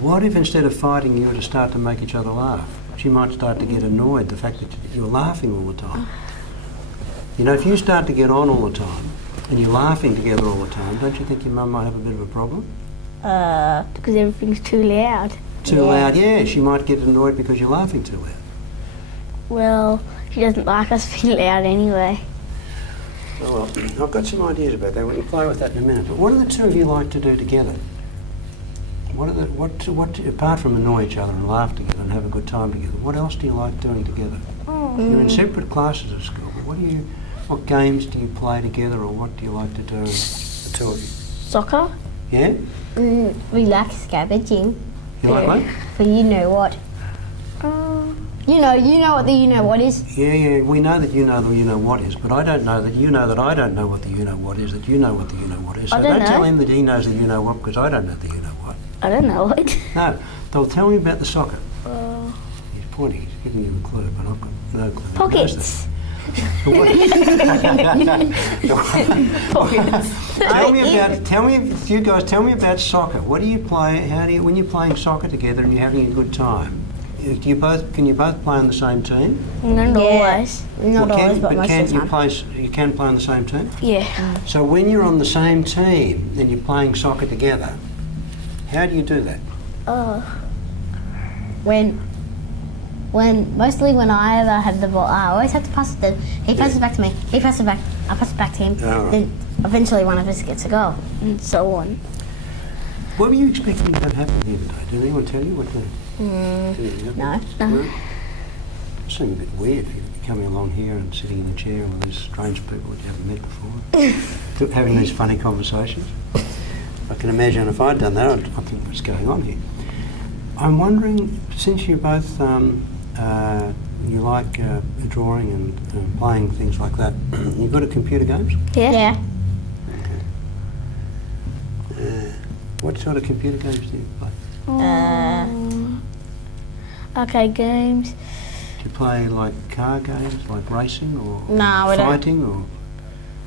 What if instead of fighting you were to start to make each other laugh? She might start to get annoyed, the fact that you're laughing all the time. You know, if you start to get on all the time and you're laughing together all the time, don't you think your mum might have a bit of a problem? Because everything's too loud. Too loud, yeah. She might get annoyed because you're laughing too loud. Well, she doesn't like us being loud anyway. Oh, well, I've got some ideas about that. We can play with that in a minute. But what do the two of you like to do together? What apart from annoy each other and laugh together and have a good time together, what else do you like doing together? You're in separate classes at school, but what games do you play together, or what do you like to do, the two of you? Soccer? Yeah? We like scavenging. You like what? For you know what. You know what the you know what is. Yeah, we know that you know the you know what is, but I don't know that you know that I don't know what the you know what is, that you know what the you know what is. So I don't know. tell him that he knows the you know what, because I don't know the you know what. I don't know it. No, they'll tell me about the soccer. He's pointing, he's giving you a clue, but I've got no clue. Pockets. So what- Tell me about soccer. What do you play? When you're playing soccer together and you're having a good time, can you both play on the same team? Not always. Not always, but most of the time. You can play on the same team? Yeah. So when you're on the same team and you're playing soccer together, how do you do that? Mostly when I ever had the ball, I always have to pass it. Then he passes it back to me. He passes it back. I pass it back to him. Oh. Then eventually one of us gets a goal. And so on. What were you expecting to have happen here today? Did anyone tell you what the... No. It seemed a bit weird for you to be coming along here and sitting in a chair with these strange people that you haven't met before, having these funny conversations. I can imagine if I'd done that, I'd think what's going on here. I'm wondering, since you both you like drawing and playing things like that, you good at computer games? Yeah. What sort of computer games do you play? Arcade games. Do you play like car games, like racing or No, we don't. fighting, or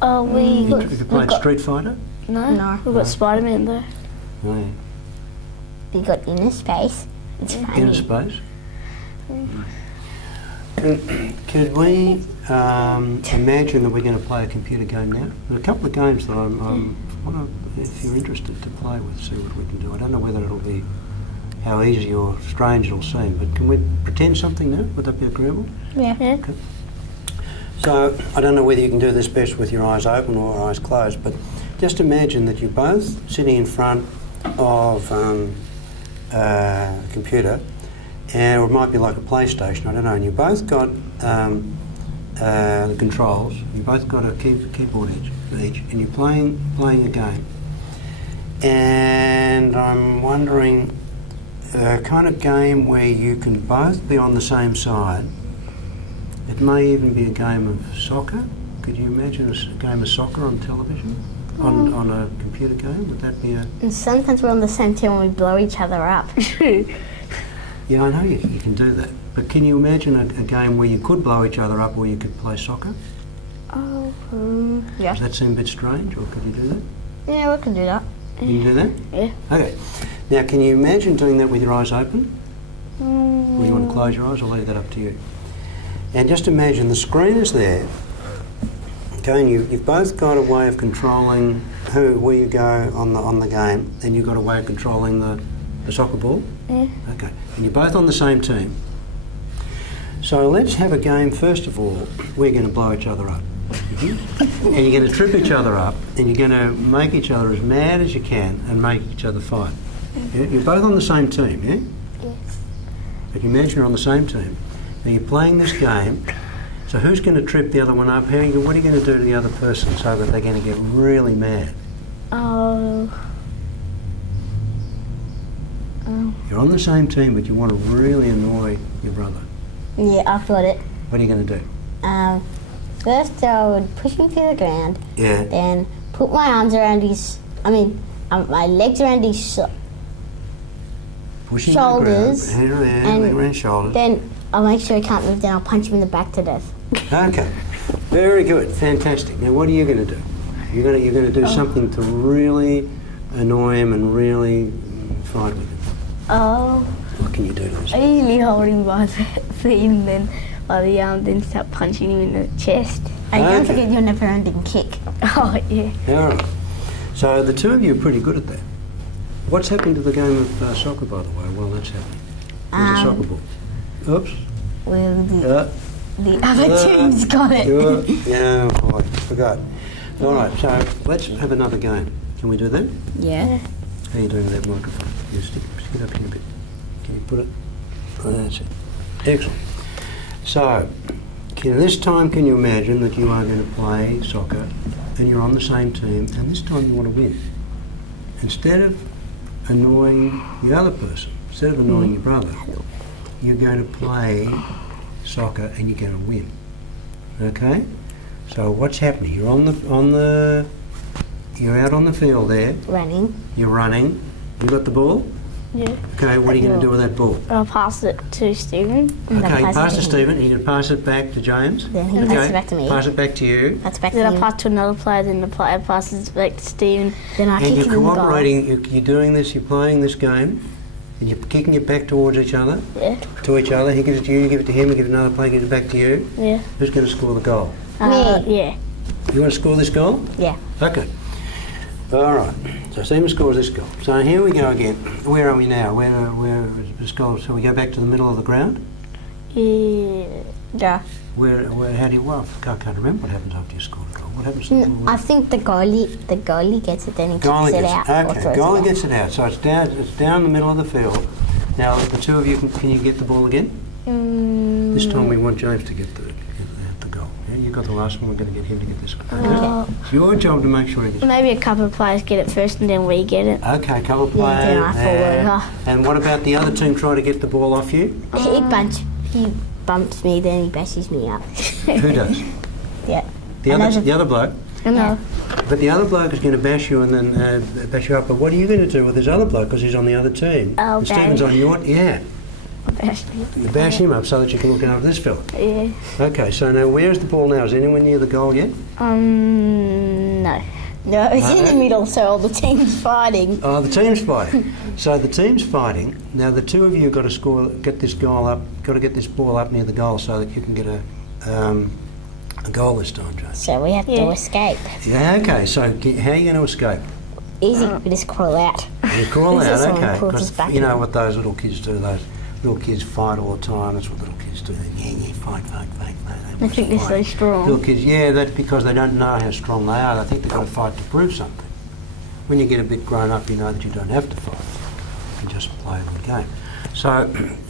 Oh, we you played Street Fighter? No. We've got Spider-Man though. Oh, yeah. We got inner space. It's funny. Inner space. Could we imagine that we're going to play a computer game now? There are a couple of games that I'm if you're interested to play with, see what we can do. I don't know whether it'll be how easy or strange it'll seem, but can we pretend something now? Would that be agreeable? Yeah. Okay. So I don't know whether you can do this best with your eyes open or eyes closed, but just imagine that you're both sitting in front of a computer, and it might be like a PlayStation, I don't know, and you both got the controls, you both got a keyboard each, and you're playing a game. And I'm wondering, a kind of game where you can both be on the same side. It may even be a game of soccer. Could you imagine a game of soccer on television? On a computer game? Would that be a... And sometimes we're on the same team and we blow each other up. Yeah, I know you can do that. But can you imagine a game where you could blow each other up or you could play soccer? Yeah. Does that seem a bit strange, or could you do that? Yeah, we can do that. Can you do that? Yeah. Okay. Now, can you imagine doing that with your eyes open? Or you want to close your eyes? I'll leave that up to you. And just imagine the screen is there. Okay, and you've both got a way of controlling where you go on the game, and you've got a way of controlling the soccer ball? Yeah. Okay. And you're both on the same team. So let's have a game, first of all, we're going to blow each other up. And you're going to trip each other up, and you're going to make each other as mad as you can and make each other fight. Yeah? You're both on the same team, yeah? Yes. But you imagine you're on the same team. Now you're playing this game, so who's going to trip the other one up? What are you going to do to the other person so that they're going to get really mad? You're on the same team, but you want to really annoy your brother. Yeah, I've got it. What are you going to do? First I would push him to the ground. Yeah. Then put my arms around my legs around his Pushing shoulders. To the ground, hand around shoulders. Then I'll make sure he can't move. Then I'll punch him in the back to death. Okay. Very good. Fantastic. Now, what are you going to do? You're going to do something to really annoy him and really fight with him. What can you do to this? I usually hold him by the feet and then by the arm, then start punching him in the chest. And don't Okay. forget your never-ending kick. Oh, yeah. All right. So the two of you are pretty good at that. What's happening to the game of soccer, by the way, while that's happening? There's a soccer ball. Oops. Well, the Yeah. other team's got it. Yeah, boy, forgot. All right, so let's have another game. Can we do that? Yeah. How are you doing with that microphone? You stick it up here a bit. Can you put it? Oh, that's it. Excellent. So, this time can you imagine that you are going to play soccer and you're on the same team, and this time you want to win. Instead of annoying the other person, instead of annoying your brother, you're going to play soccer and you're going to win. Okay? So what's happening? You're you're out on the field there. Running. You're running. You got the ball? Yeah. Okay, what are you going to do with that ball? I'll pass it to Stephen. And then Okay, pass it pass to to him. Stephen. Are you going to pass it back to James? Then he Okay, passes it back to me. Pass it back to you. That's back Then to I him. pass to another player, then the player passes it back to Stephen. Then I And kick you're him in the goal. cooperating. You're doing this. You're playing this game, and you're kicking it back towards each other. Yeah. To each other. He gives it to you. You give it to him. You give it to another player. Gives it back to you. Yeah. Who's going to score the goal? Yeah. You want to score this goal? Yeah. Okay. All right. So Stephen scores this goal. So here we go again. Where are we now? Where is this goal? So we go back to the middle of the ground. Yeah. Where how do you? Well, I can't remember what happens after you score a goal. What happens? To the ball? I think the goalie gets it, then he kicks Goalie it gets out. it. or Okay, throws goalie it out. gets it out. So it's down the middle of the field. Now the two of you can you get the ball again? This time we want James to get the goal. Yeah, you got the last one. We're going to get him to get this one. Okay. It's your job to make sure he gets it. Maybe a couple of players get it first and then we get it. Okay, a couple of Yeah, players. then I fall over. And what about the other team trying to get the ball off you? He bumps me, then he bashes me up. Who does? Yeah. The other bloke. No. But the other bloke is going to bash you and then bash you up. But what are you going to do with this other bloke because he's on the other team? I'll And Stephen's bash. on your You bash him up so that you can look after this fella. Yeah. Okay, so now where's the ball now? Is anyone near the goal yet? No. No, it's in the middle, so all the team's fighting. Oh, the team's fighting. So the team's fighting. Now the two of you got to get this goal up. Got to get this ball up near the goal so that you can get a goal this time, James. So we have to escape. Yeah. Okay. So how are you going to escape? Easy, we just crawl out. You crawl This is out, someone okay? pulls us Because back you know in. what those little kids do. Those little kids fight all the time. That's what little kids do. They fight. I think they're so strong. Little kids, yeah, that's because they don't know how strong they are. They think they've got to fight to prove something. When you get a bit grown up, you know that you don't have to fight. You just play a good game. So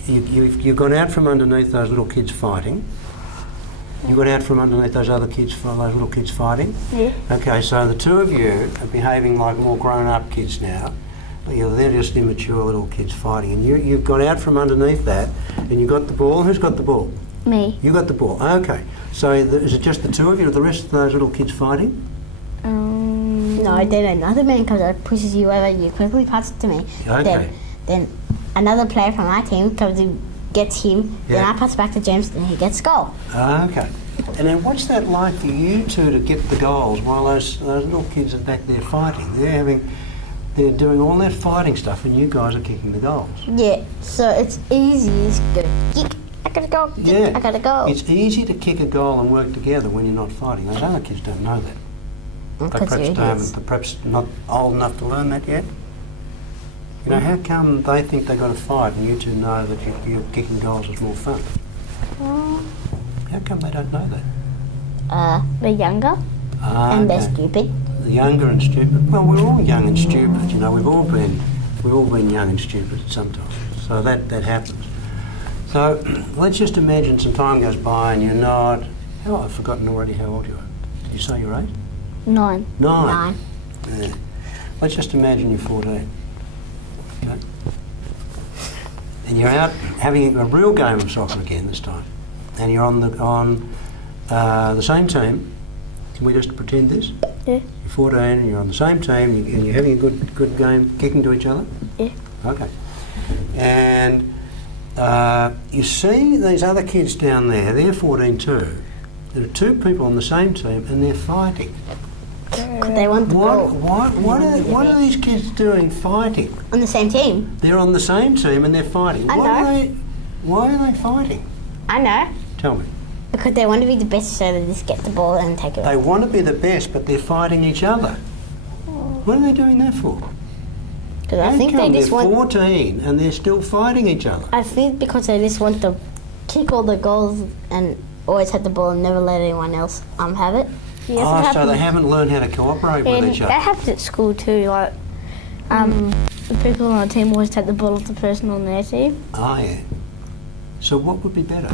you've gone out from underneath those little kids fighting. You got out from underneath those other kids, those little kids fighting. Yeah. Okay, so the two of you are behaving like more grown-up kids now. They're just immature little kids fighting, and you've got out from underneath that, and you got the ball. Who's got the ball? Me. You got the ball. Okay. So is it just the two of you, or the rest of those little kids fighting? No, then another man comes up, pushes you over, you quickly pass it to me. Okay. Then another player from my team comes and gets him, then Yeah. I pass it back to James, and he gets a goal. Okay. And then what's that like for you two to get the goals while those little kids are back there fighting? They're doing all that fighting stuff, and you guys are kicking the goals. Yeah, so it's easy. You just go, kick, I gotta go, kick, Yeah. I gotta go. It's easy to kick a goal and work together when you're not fighting. Those other kids don't know that. Because They're perhaps not old enough to learn that yet. You know, how come they think they've got to fight and you two know that you're kicking goals is more fun? How come they don't know that? They're younger and they're stupid. Younger and stupid. Well, we're all young and stupid. You know, we've all been young and stupid sometimes. So that happens. So let's just imagine some time goes by and you're not. I've forgotten already how old you are. Did you say you're 8? 9. 9. Yeah. Let's just imagine you're 14. Okay. And you're out having a real game of soccer again this time, and you're on the same team. Can we just pretend this? Yeah. You're 14 and you're on the same team and you're having a good game, kicking to each other? Yeah. Okay. And you see these other kids down there, they're 14 too. There are 2 people on the same team and they're fighting. They want the ball. What are these kids doing fighting? On the same team? They're on the same team and they're fighting. Why are they fighting? I know. Tell me. Because they want to be the best, so they just get the ball and take it. They want to be the best, but they're fighting each other. What are they doing that for? Because I think they just they're want. 14 and they're still fighting each other. I think because they just want to kick all the goals and always have the ball and never let anyone else have it. Yes, So they haven't learned how to cooperate with each other. That happens at school too. Like, the people on our team always take the ball off the person on their team. Oh, yeah. So what would be better?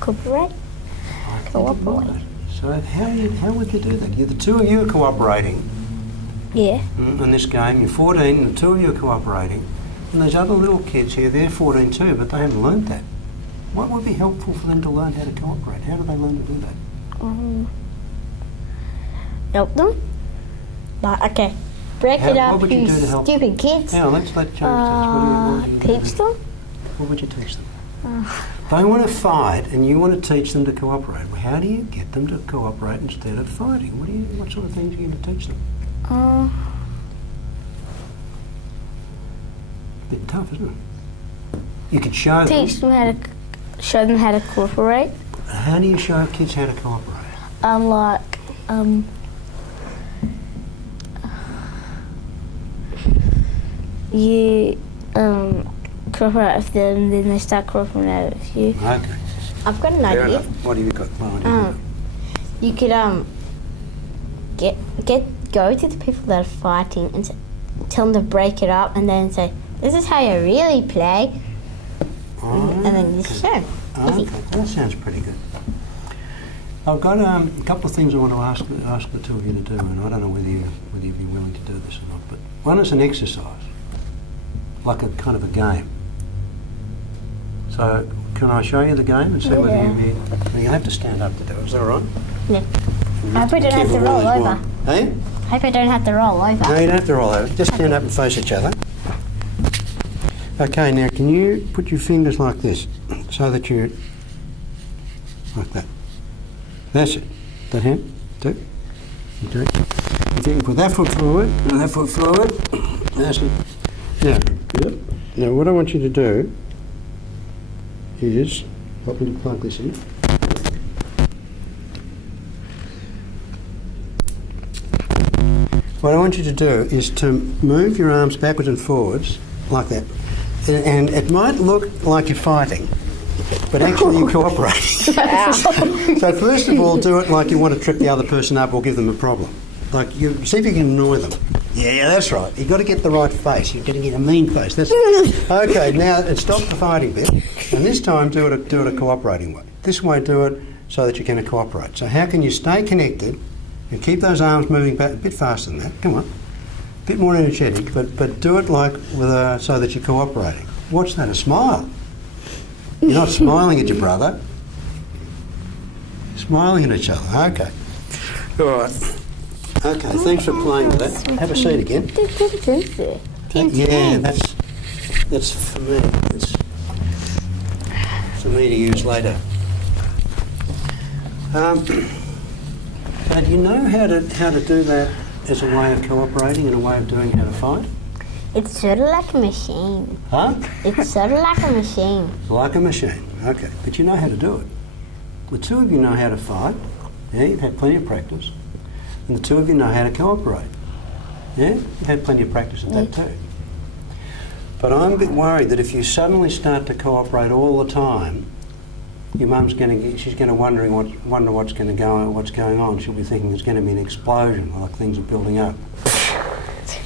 Cooperate. I think Cooperate. it would. So how would you do that? The 2 of you are cooperating Yeah. in this game. You're 14 and the 2 of you are cooperating. And there's other little kids here, they're 14 too, but they haven't learned that. What would be helpful for them to learn how to cooperate? How do they learn to do that? Help them. Like, okay, break it up. What would you do to help? Stupid kids. Now let's change this. What would you Teach them. What would you teach them? They want to fight and you want to teach them to cooperate. Well, how do you get them to cooperate instead of fighting? What sort of things are you going to teach them? A bit tough, isn't it? You could show them. Teach them show them how to cooperate. How do you show kids how to cooperate? You cooperate with them, then they start cooperating with you. Okay. I've got an Fair idea. enough. What have you got? What have you got? You could go to the people that are fighting and tell them to break it up, and then say, "This is how you really play," and then you just show them. Okay, that sounds pretty good. I've got a couple of things I want to ask the 2 of you to do, and I don't know whether you'd be willing to do this or not. But one is an exercise, like a kind of a game. So can I show you the game and see whether you have to stand up to do it? Is that all right? Yeah. I hope I don't have to roll over. Hey? I hope I don't have to roll over. No, you don't have to roll over. Just stand up and face each other. Okay, now can you put your fingers like this, so that you, like that. That's it. That hand, two. Okay. If you can put that foot forward, and that foot forward, that's it. Now what I want you to do is, help me to plug this in. What I want you to do is to move your arms backwards and forwards, like that. And it might look like you're fighting, but actually you're cooperating. So first of all, do it like you want to trip the other person up or give them a problem. Like, see if you can annoy them. Yeah, that's right. You've got to get the right face. You've got to get a mean face. That's okay, now stop the fighting bit. And this time do it a cooperating way. This way do it so that you're going to cooperate. So how can you stay connected and keep those arms moving back a bit faster than that? Come on. A bit more energetic, but do it like with so that you're cooperating. Watch that, a smile. You're not smiling at your brother. Smiling at each other. Okay. All right. Okay, thanks for playing with that. Have a seat again. Yeah, that's for me. It's for me to use later. Do you know how to do that as a way of cooperating and a way of doing how to fight? It's sort of like a machine. Huh? It's sort of like a machine. Like a machine. Okay, but you know how to do it. The 2 of you know how to fight. Yeah, you've had plenty of practice. and the two of you know how to cooperate. Yeah? You've had plenty of practice at that too. But I'm a bit worried that if you suddenly start to cooperate all the time, your mum's she's going to wonder what's going on. She'll be thinking there's going to be an explosion, like things are building up.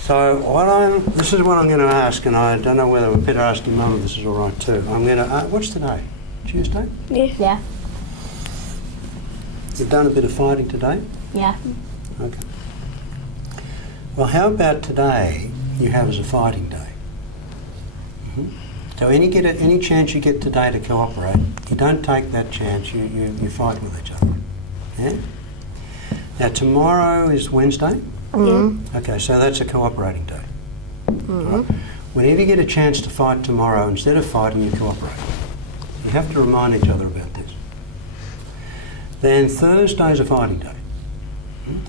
So this is what I'm going to ask, and I don't know whether I better ask your mum if this is all right too. I'm going to what's today? Tuesday? Yeah. You've done a bit of fighting today? Yeah. Okay. Well, how about today you have as a fighting day? So any chance you get today to cooperate, you don't take that chance, you fight with each other. Yeah? Now tomorrow is Wednesday? Mm-hmm. Okay, so that's a cooperating day. Mm-hmm. Right? Whenever you get a chance to fight tomorrow, instead of fighting, you cooperate. You have to remind each other about this. Then Thursday's a fighting day.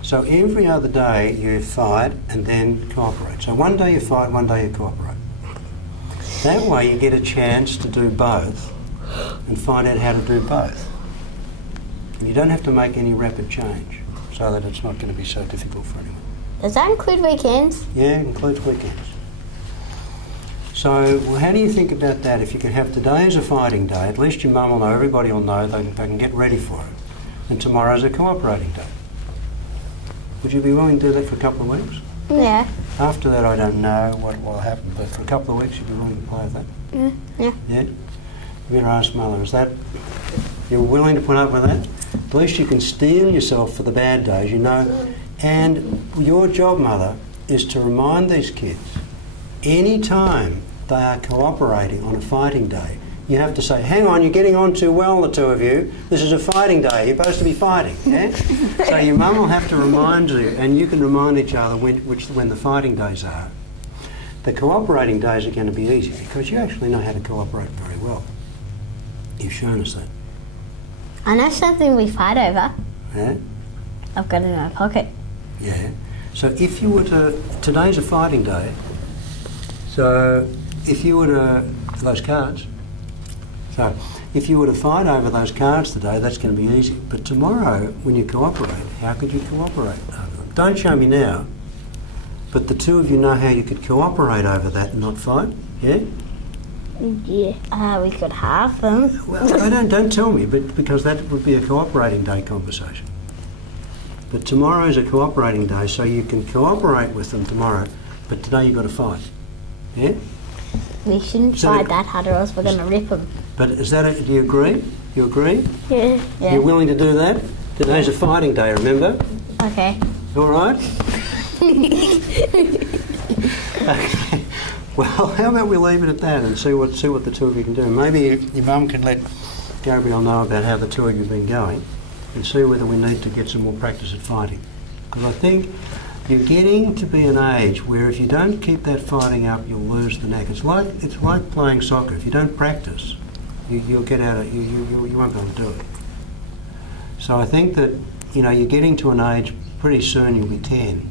So every other day you fight and then cooperate. So one day you fight, one day you cooperate. That way you get a chance to do both and find out how to do both. And you don't have to make any rapid change so that it's not going to be so difficult for anyone. Does that include weekends? Yeah, it includes weekends. So how do you think about that? If you can have today as a fighting day, at least your mum will know, everybody will know, they can get ready for it. And tomorrow's a cooperating day. Would you be willing to do that for a couple of weeks? Yeah. After that, I don't know what will happen, but for a couple of weeks, you'd be willing to play with that? Yeah. Yeah? You better ask Mother, is that, you're willing to put up with that? At least you can steel yourself for the bad days, you know. And your job, Mother, is to remind these kids, any time they are cooperating on a fighting day, you have to say, hang on, you're getting on too well, the two of you. This is a fighting day. You're supposed to be fighting. Yeah? So your mum will have to remind you, and you can remind each other when the fighting days are. The cooperating days are going to be easy because you actually know how to cooperate very well. You've shown us that. I know something we fight over. Yeah? I've got it in my pocket. Yeah. So if you were to, today's a fighting day, so if you were to, those cards, so if you were to fight over those cards today, that's going to be easy. But tomorrow, when you cooperate, how could you cooperate over them? Don't show me now, but the two of you know how you could cooperate over that and not fight, yeah? Yeah. We could have them. Well, don't tell me, but because that would be a cooperating day conversation. But tomorrow is a cooperating day, so you can cooperate with them tomorrow, but today you've got to fight, yeah? We shouldn't So fight that hard or else we're going to rip them. But is that do you agree? You agree? Yeah. Yeah. You're willing to do that? Today's a fighting day, remember? Okay. All right? Okay. Well, how about we leave it at that and see what the two of you can do. Maybe your mum can let Gabriel know about how the two of you have been going and see whether we need to get some more practice at fighting. Because I think you're getting to be an age where if you don't keep that fighting up, you'll lose the knack. It's like playing soccer. If you don't practice, you'll get out of you won't be able to do it. So I think that you're getting to an age pretty soon. You'll be 10,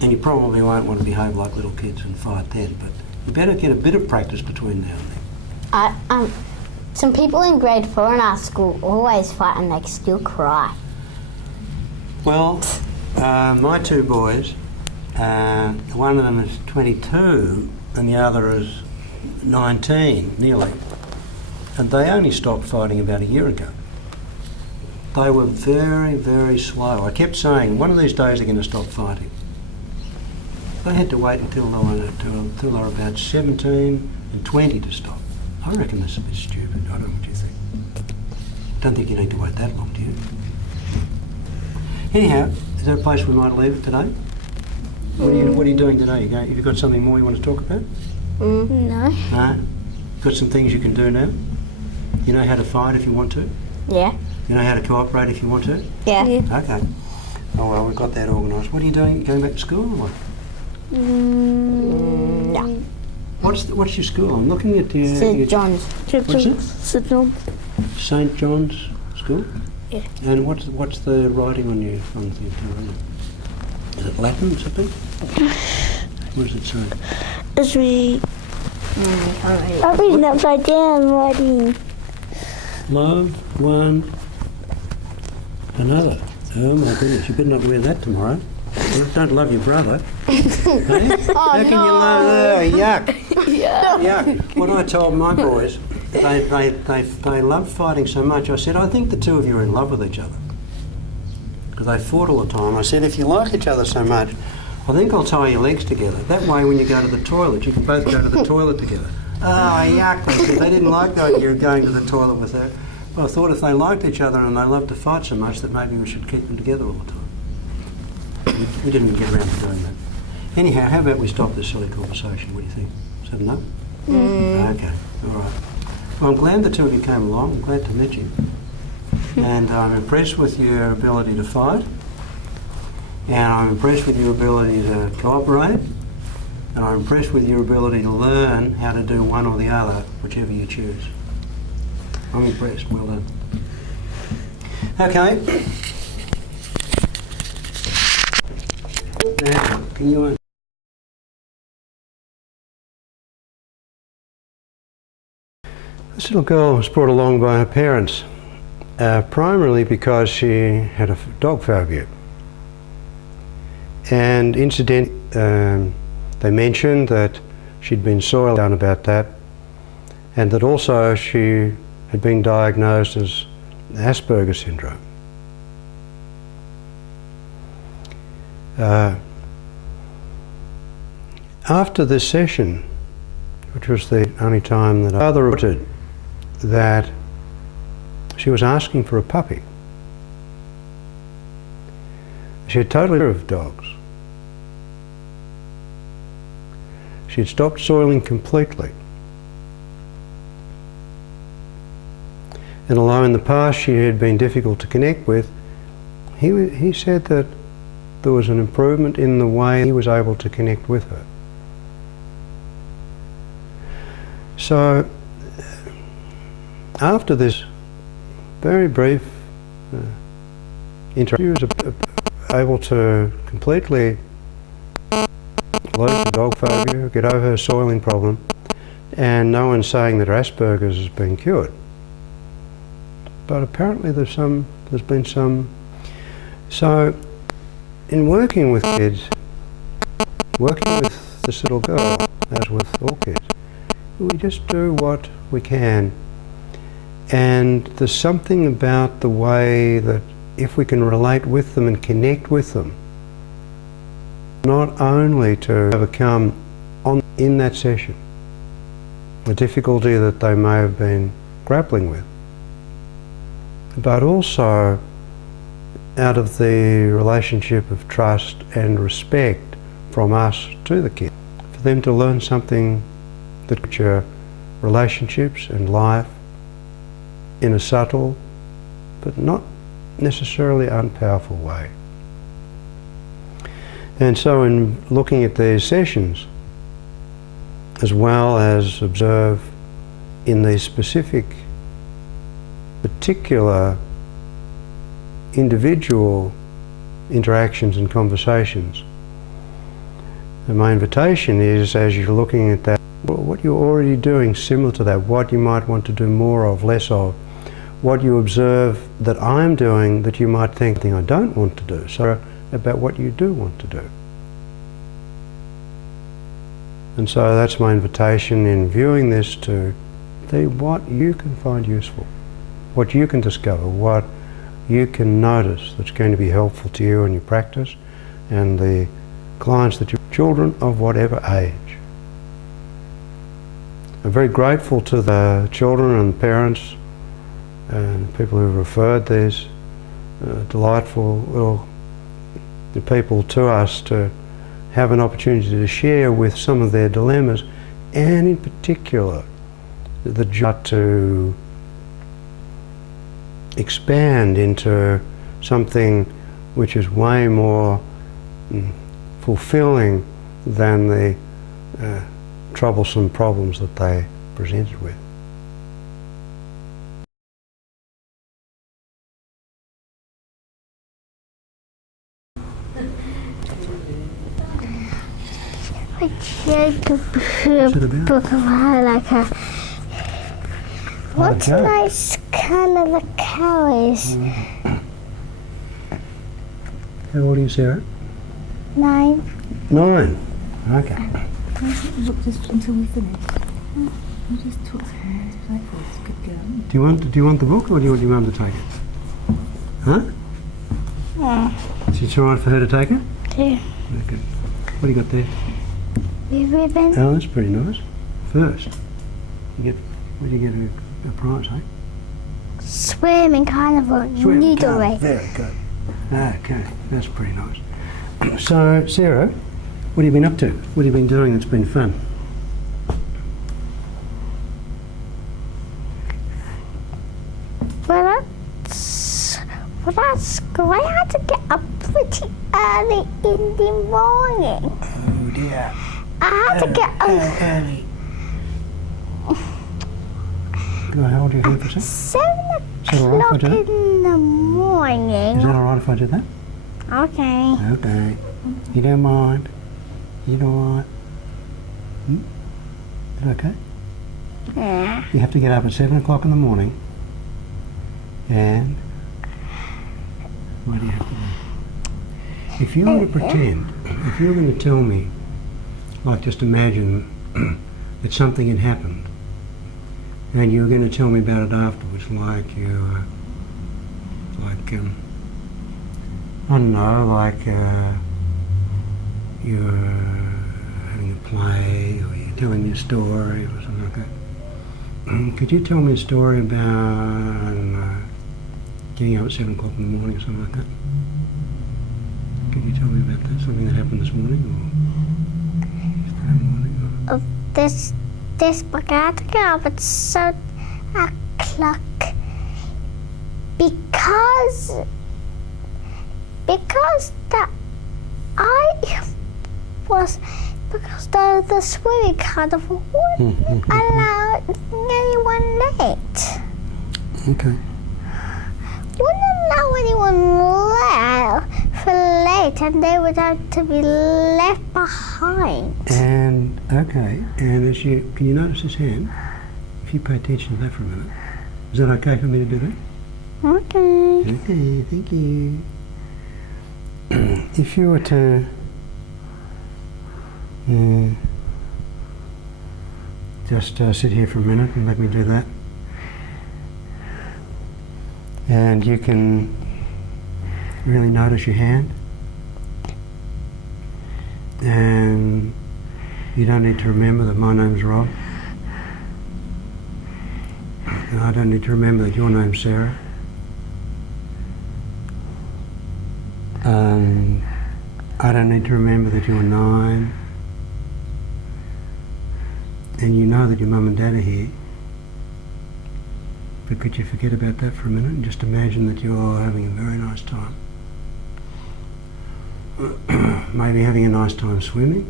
and you probably won't want to behave like little kids and fight then. But you better get a bit of practice between now and then. Some people in grade 4 in our school always fight and they still cry. Well, my two boys, one of them is 22 and the other is 19, nearly. And they only stopped fighting about a year ago. They were very, very slow. I kept saying, one of these days they're going to stop fighting. They had to wait until they were about 17 and 20 to stop. I reckon that's a bit stupid. I don't know what you think. Don't think you need to wait that long, do you? Anyhow, is there a place we might leave it today? What are you doing today? Have you got something more you want to talk about? No. No? Got some things you can do now? You know how to fight if you want to? Yeah. You know how to cooperate if you want to? Yeah. Okay. Oh well, we've got that organised. What are you doing? Going back to school or what? No. What's your school? I'm looking at your... St. John's. What's it? St. St. John's School? Yeah. And what's the writing on your Is it Latin or something? What does it say? As we... Can't read it. I'm reading upside down, writing. Love one another. Oh my goodness, you better not wear that tomorrow. You don't love your brother. Hey? How can you love her? Yuck. Yeah. Yuck. When I told my boys that they loved fighting so much, I said, I think the two of you are in love with each other. Because they fought all the time. I said, if you like each other so much, I think I'll tie your legs together. That way when you go to the toilet, you can both go to the toilet together. Oh, yuck, they said. They didn't like you going to the toilet with her. Well, I thought if they liked each other and they loved to fight so much that maybe we should keep them together all the time. We didn't get around to doing that. Anyhow, how about we stop this silly conversation? What do you think? Is that enough? Okay, all right. Well, I'm glad the two of you came along. I'm glad to meet you. And I'm impressed with your ability to fight. And I'm impressed with your ability to cooperate. And I'm impressed with your ability to learn how to do one or the other, whichever you choose. I'm impressed. Well done. Okay. Now, can you... This little girl was brought along by her parents, primarily because she had a dog phobia. And incidentally, they mentioned that she'd been soiled down about that, and that also she had been diagnosed as Asperger's syndrome. After this session, which was the only time that I reported that she was asking for a puppy. She had totally fear of dogs. She had stopped soiling completely. And although in the past she had been difficult to connect with, he said that there was an improvement in the way he was able to connect with her. So, after this very brief interaction, she was able to completely lose the dog phobia, get over her soiling problem, and no one's saying that her Asperger's has been cured. But apparently there's been some. So, in working with kids, working with this little girl, as with all kids, we just do what we can. And there's something about the way that if we can relate with them and connect with them, not only to overcome in that session the difficulty that they may have been grappling with, but also out of the relationship of trust and respect from us to the kid, for them to learn something that future relationships and life in a subtle but not necessarily unpowerful way. And so in looking at these sessions, as well as observe in these specific, particular individual interactions and conversations, and my invitation is, as you're looking at that, what you're already doing similar to that, what you might want to do more of, less of, what you observe that I'm doing that you might think I don't want to do, so about what you do want to do. And so that's my invitation in viewing this, to see what you can find useful, what you can discover, what you can notice that's going to be helpful to you in your practice and the clients that you're children of whatever age. I'm very grateful to the children and parents and people who referred these delightful little people to us to have an opportunity to share with some of their dilemmas, and in particular the desire to expand into something which is way more fulfilling than the troublesome problems that they presented with. I read a book about like a... What's Okay. nice kind of a cow is? How old are you, Sarah? 9. 9. Okay. Look, just until we finish. You just took someone to play for us. Good girl. Do you want the book, or do you want your mum to take it? Huh? Yeah. Is it all right for her to take it? Yeah. Okay. What do you got there? Ribbon. Oh, that's pretty nice. First, where do you get a prize, eh? Swimming carnival. Swimming Needle carnival. race. Very good. Okay, that's pretty nice. So, Sarah, what have you been up to? What have you been doing that's been fun? Well, at school, I had to get up pretty early in the morning. Oh dear. I had to get up Early. Can I hold your hand for a second? 7 Is that all right if I o'clock do that? in the morning. Is that all right if I do that? Okay. Okay. You don't mind? You don't mind? Is it okay? Yeah. You have to get up at 7 o'clock in the morning, and what do you have to do? If you were to pretend, if you were going to tell me, like just imagine that something had happened, and you were going to tell me about it afterwards, like you, I don't know, like you're having a play, or you're telling me a story, or something like that. Could you tell me a story about, I don't know, getting up at 7 o'clock in the morning or something like that? Could you tell me about that? Something that happened this morning, or yesterday morning? Or? This book, I had to get up at 7 o'clock because the swimming carnival wouldn't allow anyone late. Okay. Wouldn't allow anyone for late, and they would have to be left behind. And okay, and can you notice his hand? If you pay attention to that for a minute, is that okay for me to do that? Okay. Okay, thank you. If you were to just sit here for a minute and let me do that, and you can really notice your hand, and you don't need to remember that my name's Rob, and I don't need to remember that your name's Sarah. I don't need to remember that you're 9, and you know that your mum and dad are here. But could you forget about that for a minute and just imagine that you're having a very nice time? Maybe having a nice time swimming,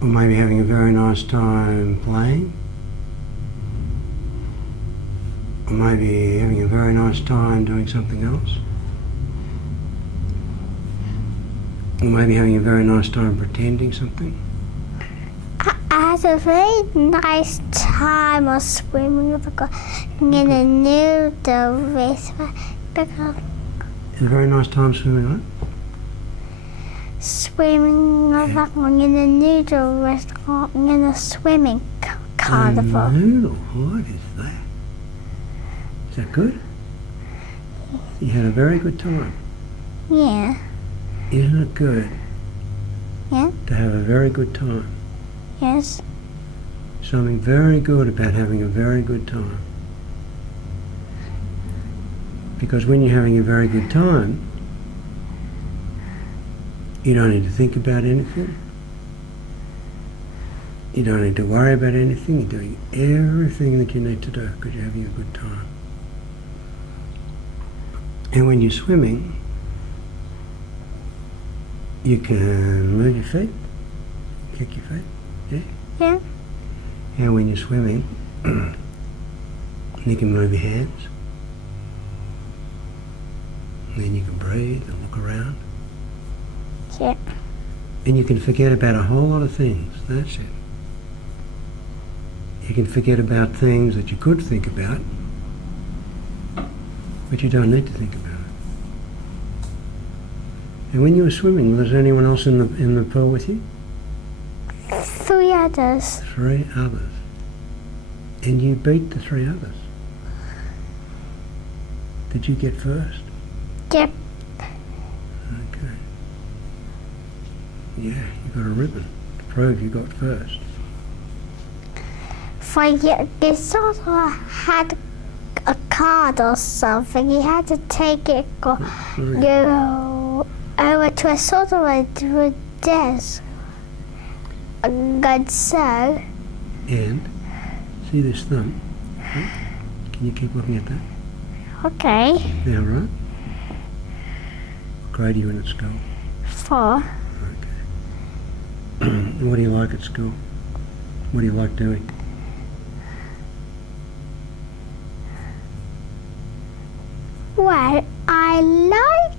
or maybe having a very nice time playing, or maybe having a very nice time doing something else, or maybe having a very nice time pretending something. I had a very nice time of swimming in a noodle race. A very nice time swimming, right? Swimming in a noodle restaurant in a swimming carnival. A noodle, what is that? Is that good? You had a very good time. Yeah. Isn't it good Yeah. to have a very good time? Yes. Something very good about having a very good time. Because when you're having a very good time, you don't need to think about anything. You don't need to worry about anything. You're doing everything that you need to do because you're having a good time. And when you're swimming, you can move your feet, kick your feet, yeah? Yeah. And when you're swimming, you can move your hands. And then you can breathe and look around. Yeah. And you can forget about a whole lot of things. That's it. You can forget about things that you could think about, but you don't need to think about it. And when you were swimming, was there anyone else in the pool with you? 3 others. 3 others. And you beat the 3 others. Did you get first? Yep. Okay. Yeah, you got a ribbon to prove you got first. They sort of had a card or something. You had to take it, go over to a sort of a desk. And so. And see this thumb? Huh? Can you keep looking at that? Okay. Now, right? What grade are you in at school? 4. Okay. And what do you like at school? What do you like doing? Well, I like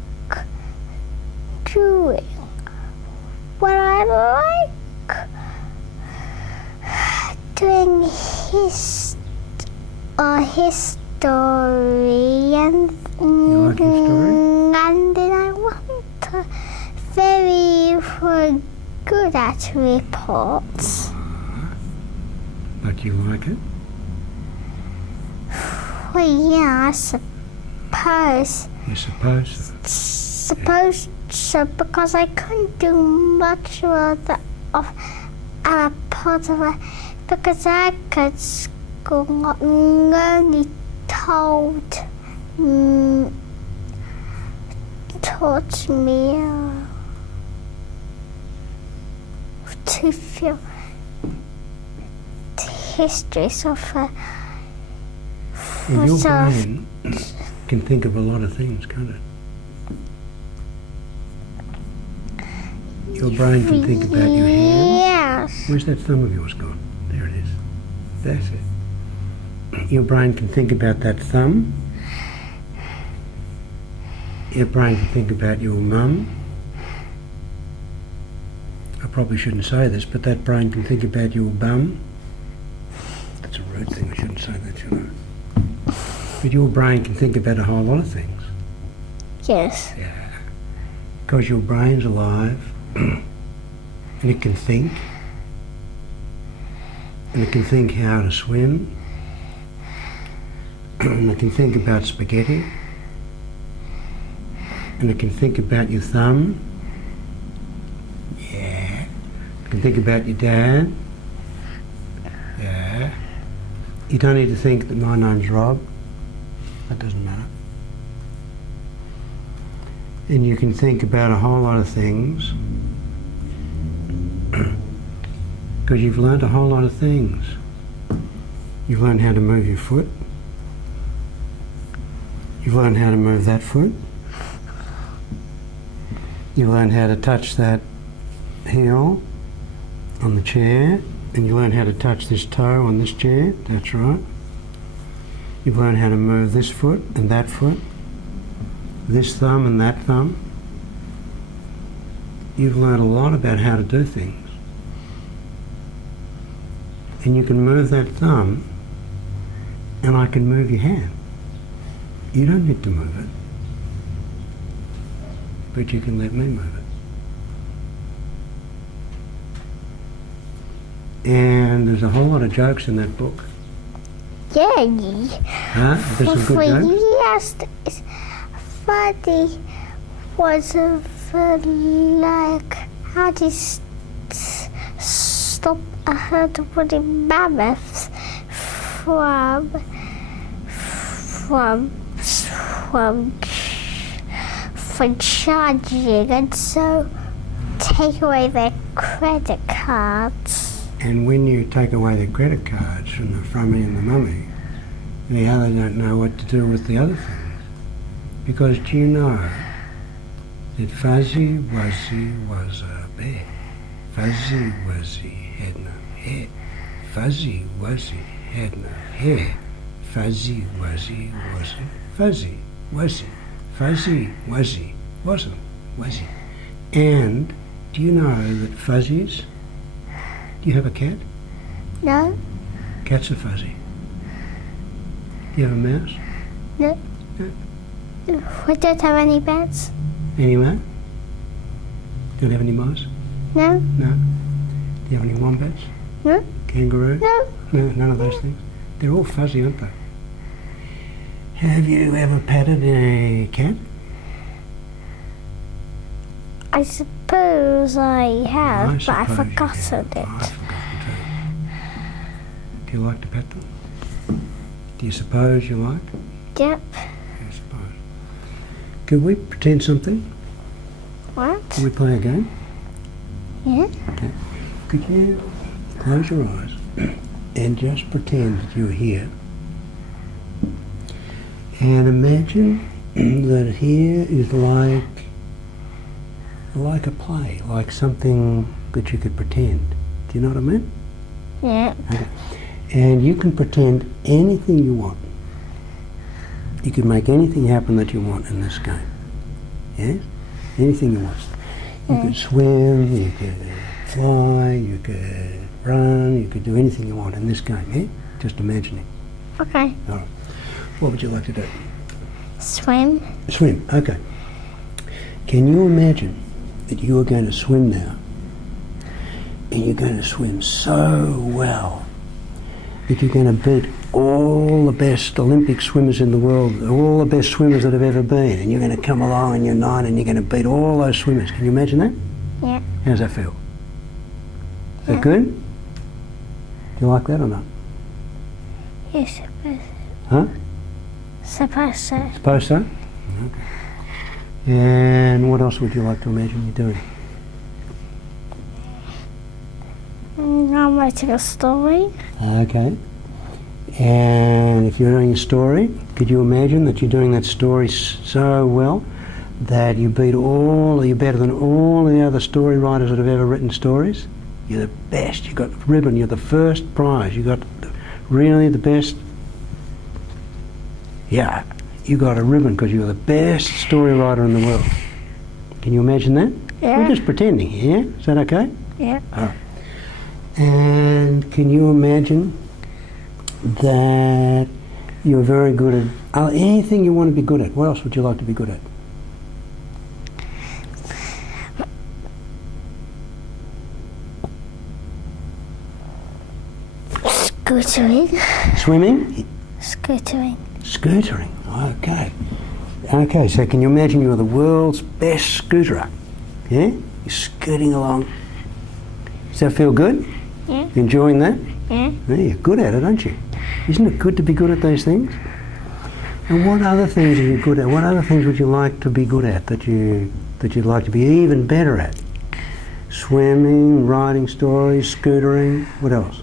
doing. Well, I like doing history and You like history? And then I want to very good at reports. But you like it? Well, yeah, I suppose. You're supposed to. Suppose so, because I couldn't do much of a part of it, because I could school only taught me to feel the histories of Well, your brain can think of a lot of things, can't it? Your brain can think about your hand. Yes. Where's that thumb of yours gone? There it is. That's it. Your brain can think about that thumb. Your brain can think about your mum. I probably shouldn't say this, but that brain can think about your bum. That's a rude thing, I shouldn't say that, should I? But your brain can think about a whole lot of things. Yes. Yeah. Because your brain's alive and it can think. And it can think how to swim. And it can think about spaghetti. And it can think about your thumb. Yeah. It can think about your dad. Yeah. You don't need to think that my name's Rob. That doesn't matter. And you can think about a whole lot of things because you've learned a whole lot of things. You've learned how to move your foot. You've learned how to move that foot. You learned how to touch that heel on the chair, and you learn how to touch this toe on this chair. That's right. You've learned how to move this foot and that foot, this thumb and that thumb. You've learned a lot about how to do things. And you can move that thumb, and I can move your hand. You don't need to move it, but you can let me move it. And there's a whole lot of jokes in that book. Yeah. Huh? There's some good jokes? Yes, it's funny. Was like how to stop a herd of woolly mammoths from charging, and so take away their credit cards. And when you take away the credit cards from the frummy and the mummy, the other don't know what to do with the other things. Because do you know that Fuzzy Wuzzy was a bear? Fuzzy Wuzzy had no hair. Fuzzy Wuzzy had no hair. Fuzzy Wuzzy wasn't fuzzy. Wuzzy. Fuzzy Wuzzy wasn't Wuzzy. And do you know that fuzzies... Do you have a cat? No. Cats are fuzzy. Do you have a mouse? No. No. We don't have any pets. Anyway, Do you have any mice? No. No. Do you have any wombats? No. Kangaroo? No. No, none of those things. They're all fuzzy, aren't they? Have you ever petted a cat? I suppose I have, but I've suppose you forgotten have. I've it. forgotten too. Do you like to pet them? Do you suppose you like? Yep. I suppose. Could we pretend something? What? Can we play a game? Yeah. Okay. Could you close your eyes and just pretend that you're here and imagine that here is like a play, like something that you could pretend. Do you know what I mean? Yeah. Okay. And you can pretend anything you want. You can make anything happen that you want in this game. Yes? Anything you want. You could swim, you could fly, you could run, you could do anything you want in this game, yeah? Just imagining. Okay. All right. What would you like to do? Swim. Swim, okay. Can you imagine that you are going to swim now, and you're going to swim so well that you're going to beat all the best Olympic swimmers in the world, all the best swimmers that have ever been, and you're going to come along and you're 9 and you're going to beat all those swimmers. Can you imagine that? Yeah. How does that feel? Is that good? Do you like that or not? Yes, suppose. Huh? Suppose so. Suppose so? Okay. And what else would you like to imagine you're doing? I'm writing a story. Okay. And if you're doing a story, could you imagine that you're doing that story so well that you're better than all the other story writers that have ever written stories? You're the best. You got the ribbon. You're the first prize. You got really the best. Yeah, you got a ribbon because you're the best story writer in the world. Can you imagine that? Yeah. We're just pretending here, yeah? Is that okay? Yeah. All right. And can you imagine that you're very good at anything you want to be good at? What else would you like to be good at? Scootering. Swimming? Scootering. Scootering, okay. Okay, so can you imagine you're the world's best scooterer? Yeah? You're scooting along. Does that feel good? Yeah. You enjoying that? Yeah. Yeah, you're good at it, aren't you? Isn't it good to be good at those things? And what other things are you good at? What other things would you like to be good at that you'd like to be even better at? Swimming, writing stories, scootering, what else?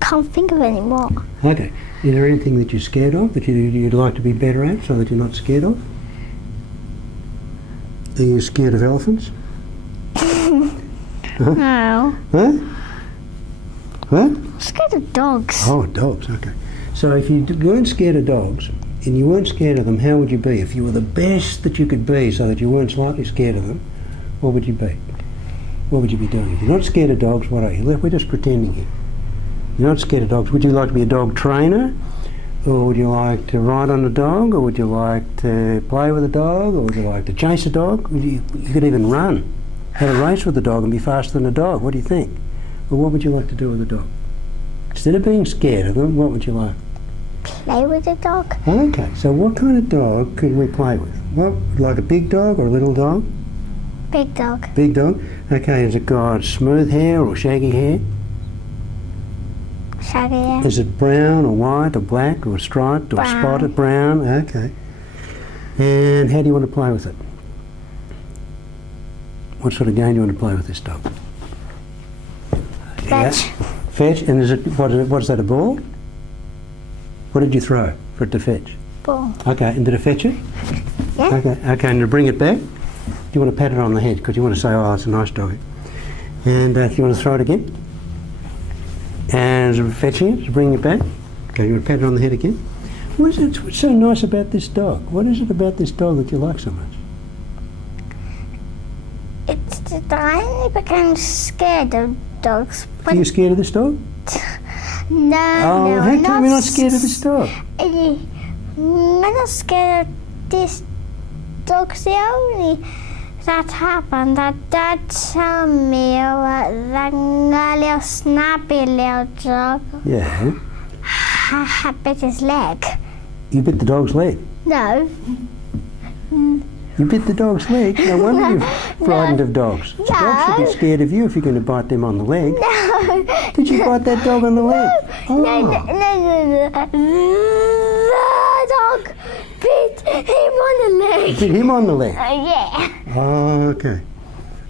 Can't think of any more. Okay. Is there anything that you're scared of that you'd like to be better at so that you're not scared of? Are you scared of elephants? No. Huh? What? I'm scared of dogs. Oh, dogs, okay. So if you weren't scared of dogs and you weren't scared of them, how would you be? If you were the best that you could be so that you weren't slightly scared of them, what would you be? What would you be doing? If you're not scared of dogs, what are you? We're just pretending here. You're not scared of dogs. Would you like to be a dog trainer? Or would you like to ride on a dog? Or would you like to play with a dog? Or would you like to chase a dog? You could even run. Have a race with a dog and be faster than a dog. What do you think? Or what would you like to do with a dog? Instead of being scared of them, what would you like? Play with a dog. Okay, so what kind of dog could we play with? What, like a big dog or a little dog? Big dog. Big dog? Okay, has it got smooth hair or shaggy hair? Shaggy hair. Is it brown or white or black or striped or Brown. spotted? Brown, okay. And how do you want to play with it? What sort of game do you want to play with this dog? Fetch. Yeah. Fetch, and what is that, a ball? What did you throw for it to fetch? Ball. Okay, and did it fetch it? Yeah. Okay, and to bring it back, do you want to pat it on the head because you want to say, oh, it's a nice dog. And do you want to throw it again? And is it fetching it to bring it back? Okay, you want to pat it on the head again? What's so nice about this dog? What is it about this dog that you like so much? It's that I only became scared of dogs Are you scared of this dog? No, Oh, how come you're not scared of this dog? I'm not scared of this dog. The only that happened that Dad told me about that little snappy little dog Yeah. had bit his leg. You bit the dog's leg. No. You bit the dog's leg? No wonder you're frightened of dogs. Dogs should be scared of you if you're going to bite them on the leg. No. Did you bite that dog on the leg? Oh. No. The dog bit him on the leg. Bit him on the leg? Yeah. Oh, okay.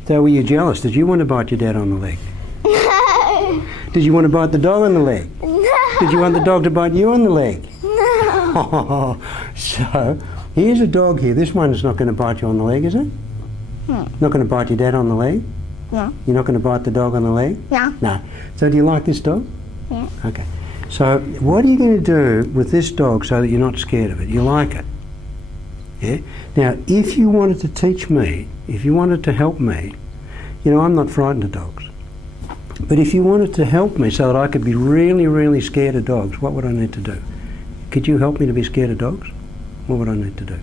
So were you jealous? Did you want to bite your dad on the leg? No. Did you want to bite the dog on the leg? No. Did you want the dog to bite you on the leg? No. So, here's a dog here. This one's not going to bite you on the leg, is it? Not going to bite your dad on the leg? No. You're not going to bite the dog on the leg? No. No. So do you like this dog? Yeah. Okay. So what are you going to do with this dog so that you're not scared of it? You like it? Yeah? Now, if you wanted to teach me, if you wanted to help me, you know, I'm not frightened of dogs. But if you wanted to help me so that I could be really, really scared of dogs, what would I need to do? Could you help me to be scared of dogs? What would I need to do?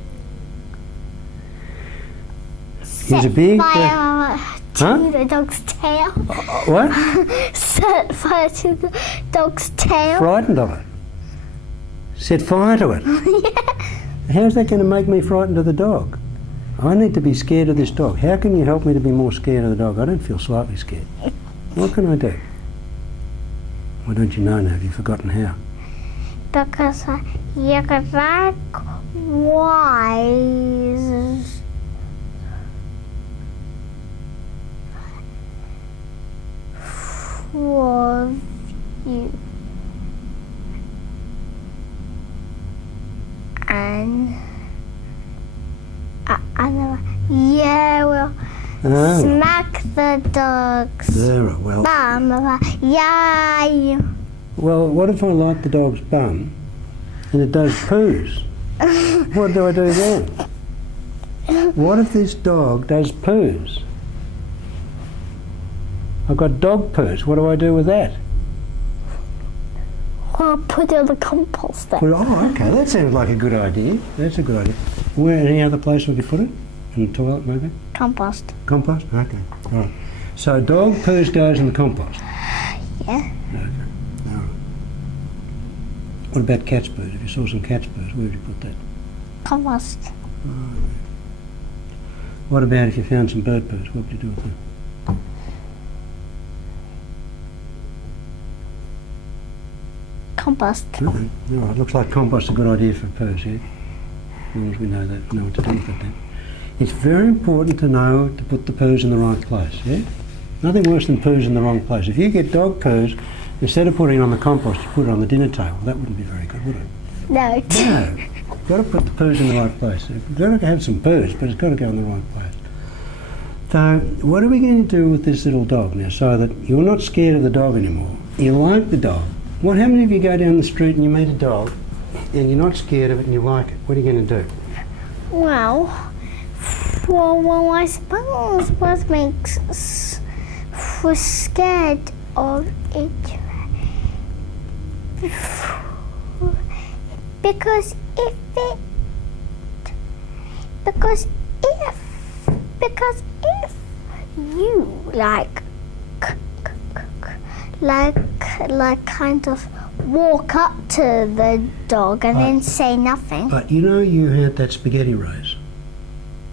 Here's a big... fire to Huh? the dog's tail. What? Set fire to the dog's tail. Frightened of it? Set fire to it? How's that going to make me frightened of the dog? I need to be scared of this dog. How can you help me to be more scared of the dog? I don't feel slightly scared. What can I do? Why don't you know now? Have you forgotten how? Because you could like wise. For you. And yeah, well, Oh, smack the dog's there. Well, bum. Yeah. well, what if I like the dog's bum and it does poos? What do I do then? What if this dog does poos? I've got dog poos. What do I do with that? Or put it on the compost then. Oh, okay. That sounds like a good idea. That's a good idea. Where? Any other place we could put it? In the toilet, maybe? Compost. Compost? Okay. All right. So dog poos goes in the compost? Yeah. Okay. All right. What about cat's poos? If you saw some cat's poos, where would you put that? Compost. What about if you found some bird poos? What would you do with them? Compost. Okay. All right. Looks like compost's a good idea for poos, yeah? As long as we know that, know what to do with it then. It's very important to know to put the poos in the right place, yeah? Nothing worse than poos in the wrong place. If you get dog poos, instead of putting it on the compost, you put it on the dinner table. That wouldn't be very good, would it? No. No. You've got to put the poos in the right place. You've got to have some poos, but it's got to go in the right place. So, what are we going to do with this little dog now so that you're not scared of the dog anymore? You like the dog. What happens if you go down the street and you meet a dog and you're not scared of it and you like it? What are you going to do? Well, I suppose what makes us scared of it because if you like kind of walk up to the dog and then say nothing. But you know you had that spaghetti race,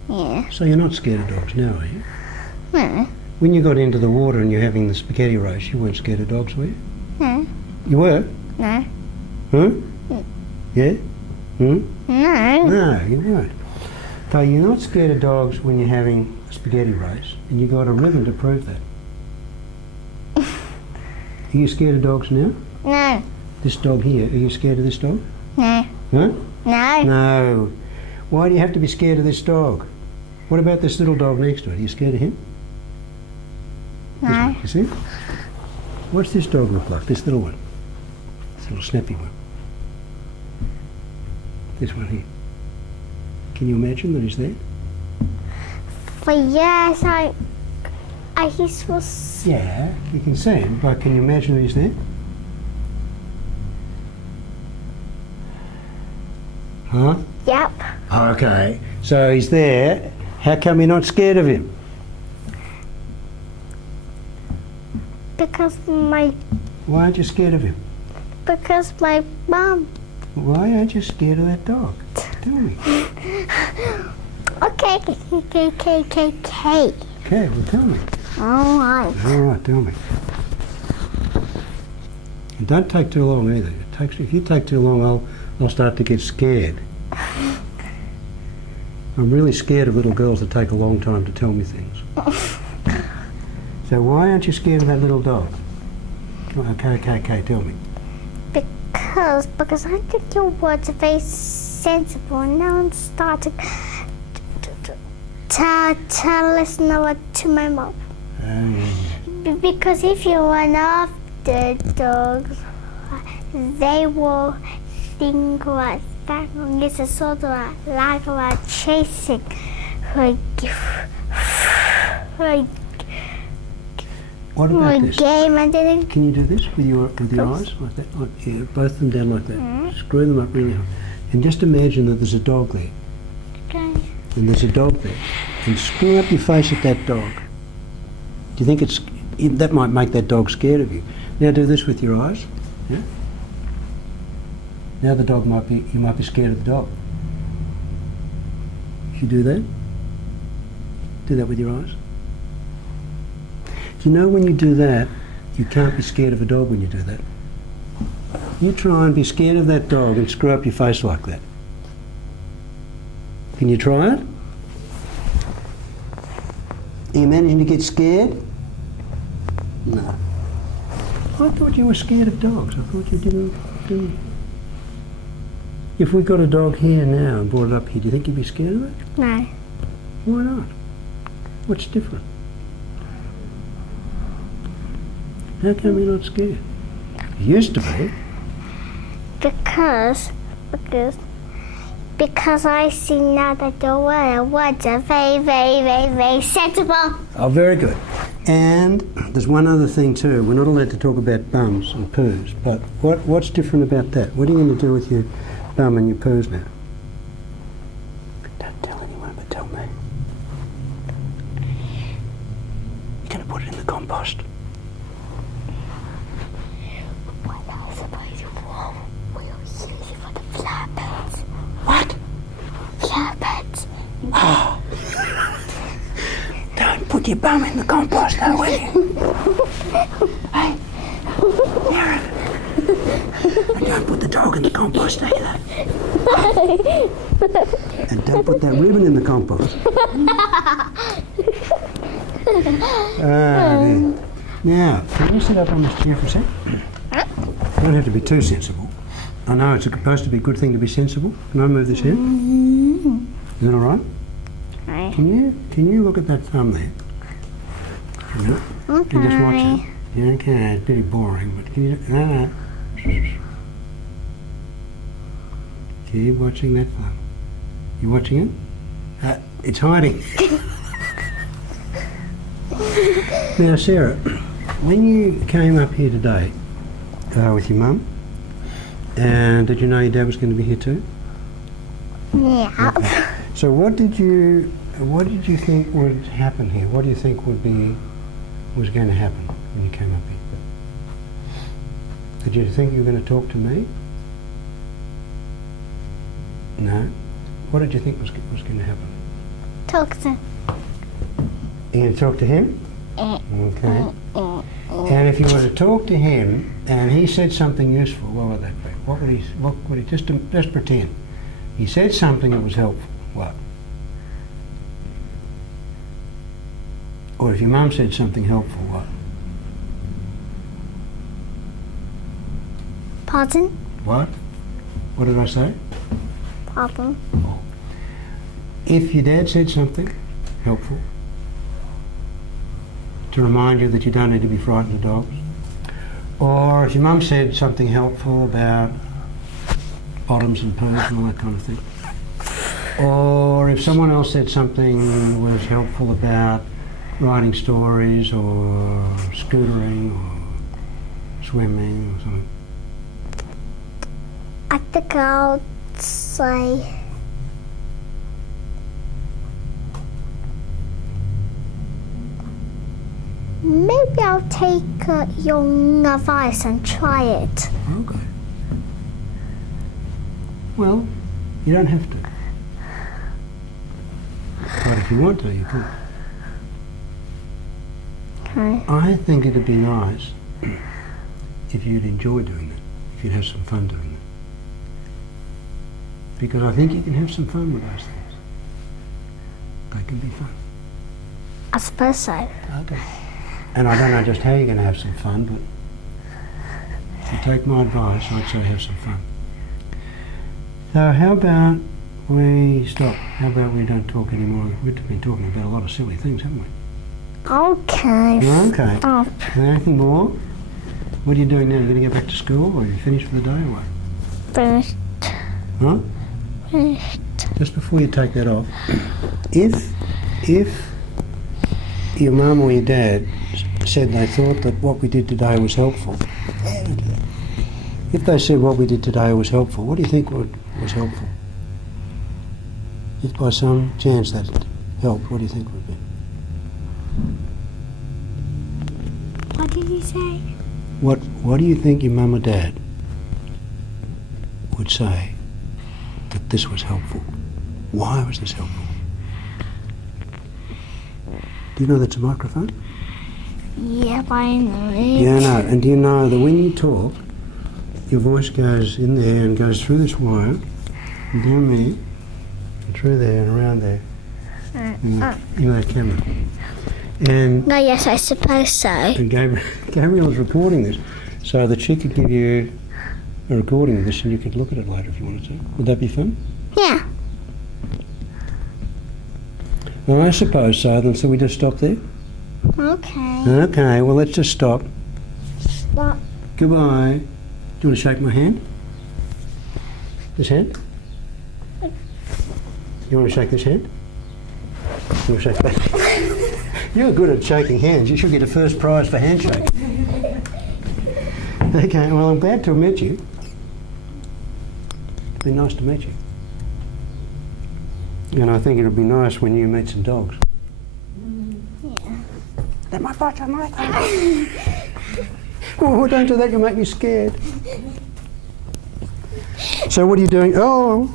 Yeah. so you're not scared of dogs now, are you? No. When you got into the water and you're having the spaghetti race, you weren't scared of dogs, were you? No. You were? No. Huh? Yeah? Hmm? No. No, you weren't. So you're not scared of dogs when you're having a spaghetti race, and you got a ribbon to prove that. Are you scared of dogs now? No. This dog here, are you scared of this dog? No. Huh? No. No. Why do you have to be scared of this dog? What about this little dog next to it? Are you scared of him? This No. one, you see? What's this dog look like? This little one? This little snappy one. This one here. Can you imagine that he's there? But yes, I just was. Yeah, you can see him, but can you imagine that he's there? Huh? Yep. Okay. So he's there. How come you're not scared of him? Because Why aren't you scared of him? my mum. Why aren't you scared of that dog? Tell me. Okay. Okay, well tell me. All right. All right, tell me. And don't take too long either. If you take too long, I'll start to get scared. I'm really scared of little girls that take a long time to tell me things. So why aren't you scared of that little dog? Okay, tell me. Because I think your words are very sensible, and now I'm starting to listen a lot to my mom. Because if you run after dogs, they will think like that. It's a sort of like chasing. What about this? Game and then Can you do this with your eyes like that? Yeah, both of them down like that. Screw them up really hard. And just imagine that there's a dog there. okay. And there's a dog there. And screw up your face at that dog. Do you think that might make that dog scared of you? Now do this with your eyes. Yeah. Now the dog you might be scared of the dog. If you do that with your eyes. Do you know when you do that, you can't be scared of a dog when you do that? You try and be scared of that dog and screw up your face like that. Can you try it? Are you managing to get scared? No. I thought you were scared of dogs. I thought you didn't. If we got a dog here now and brought it up here, do you think you'd be scared of it? No. Why not? What's different? How come you're not scared? You used to be. Because I see now that your words are very, very, very, very sensible. Oh, very good. And there's one other thing too. We're not allowed to talk about bums and poos, but what's different about that? What are you going to do with your bum and your poos now? Don't tell anyone, but tell me. You're going to put it in the compost. What else about you? We'll use it for the flower beds. What? Flower beds. Oh. Don't put your bum in the compost, though, will you? Hey, Aaron. And don't put the dog in the compost either. And don't put that ribbon in the compost. Dear. Now, can you sit up on this chair for a sec? You don't have to be too sensible. I know it's supposed to be a good thing to be sensible. Can I move this here? Is that all right? Right. Can you look at that thumb there? Can you? Okay. And just watch it. Yeah, okay, it's pretty boring, but can you? No. Keep watching that thumb. You watching it? It's hiding. Now, Sarah, when you came up here today with your mum, and did you know your dad was going to be here too? Yeah. Okay. So what did you think would happen here? What do you think was going to happen when you came up here? Did you think you were going to talk to me? No. What did you think was going to happen? Talk to. You going to talk to him? Okay. And if you were to talk to him and he said something useful, what would that be? What would he just pretend? He said something that was helpful. What? Or if your mum said something helpful, what? Pardon? What? What did I say? Pardon. If your dad said something helpful to remind you that you don't need to be frightened of dogs, or if your mum said something helpful about bottoms and poos and all that kind of thing, or if someone else said something was helpful about writing stories or scootering or swimming or something. I think I'll say maybe I'll take your advice and try it. Okay. Well, you don't have to. But if you want to, you can. Okay. I think it'd be nice if you'd enjoy doing it, if you'd have some fun doing it. Because I think you can have some fun with those things. They can be fun. I suppose so. Okay. And I don't know just how you're going to have some fun, but if you take my advice, I'd say have some fun. So how about we stop? How about we don't talk anymore? We've been talking about a lot of silly things, haven't we? Okay. Okay. Stop. Is there anything more? What are you doing now? You're going to go back to school, or are you finished for the day, or what? Finished. Huh? Finished. Just before you take that off, if your mum or your dad said they thought that what we did today was helpful, if they said what we did today was helpful, what do you think was helpful? If by some chance that helped, what do you think would be? What did you say? What do you think your mum or dad would say that this was helpful? Why was this helpful? Do you know that's a microphone? Yep, I know it. Yeah, no. And do you know that when you talk, your voice goes in there and goes through this wire, and down there, and through there and around there, in that camera. And, No, yes, I suppose so. and Gabrielle's recording this so that she could give you a recording of this and you could look at it later if you wanted to. Would that be fun? Yeah. Well, I suppose so. Then, so we just stop there? Okay. Okay, well, let's just stop. Stop. Goodbye. Do you want to shake my hand? This hand? You want to shake this hand? You want to shake that? You're good at shaking hands. You should get a first prize for handshake. Okay, well, I'm glad to have met you. It's been nice to meet you. And I think it'll be nice when you meet some dogs. Yeah. They might bite your knife. Oh, don't do that, you'll make me scared. So what are you doing? Oh,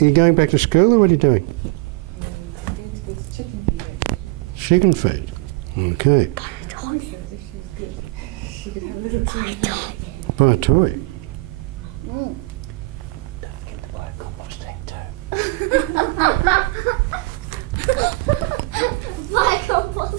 are you going back to school or what are you doing? I'm going to go to chicken feed. Chicken feed. Okay. She could have a little toy. Buy a toy. Mm. Don't forget to buy a composting too.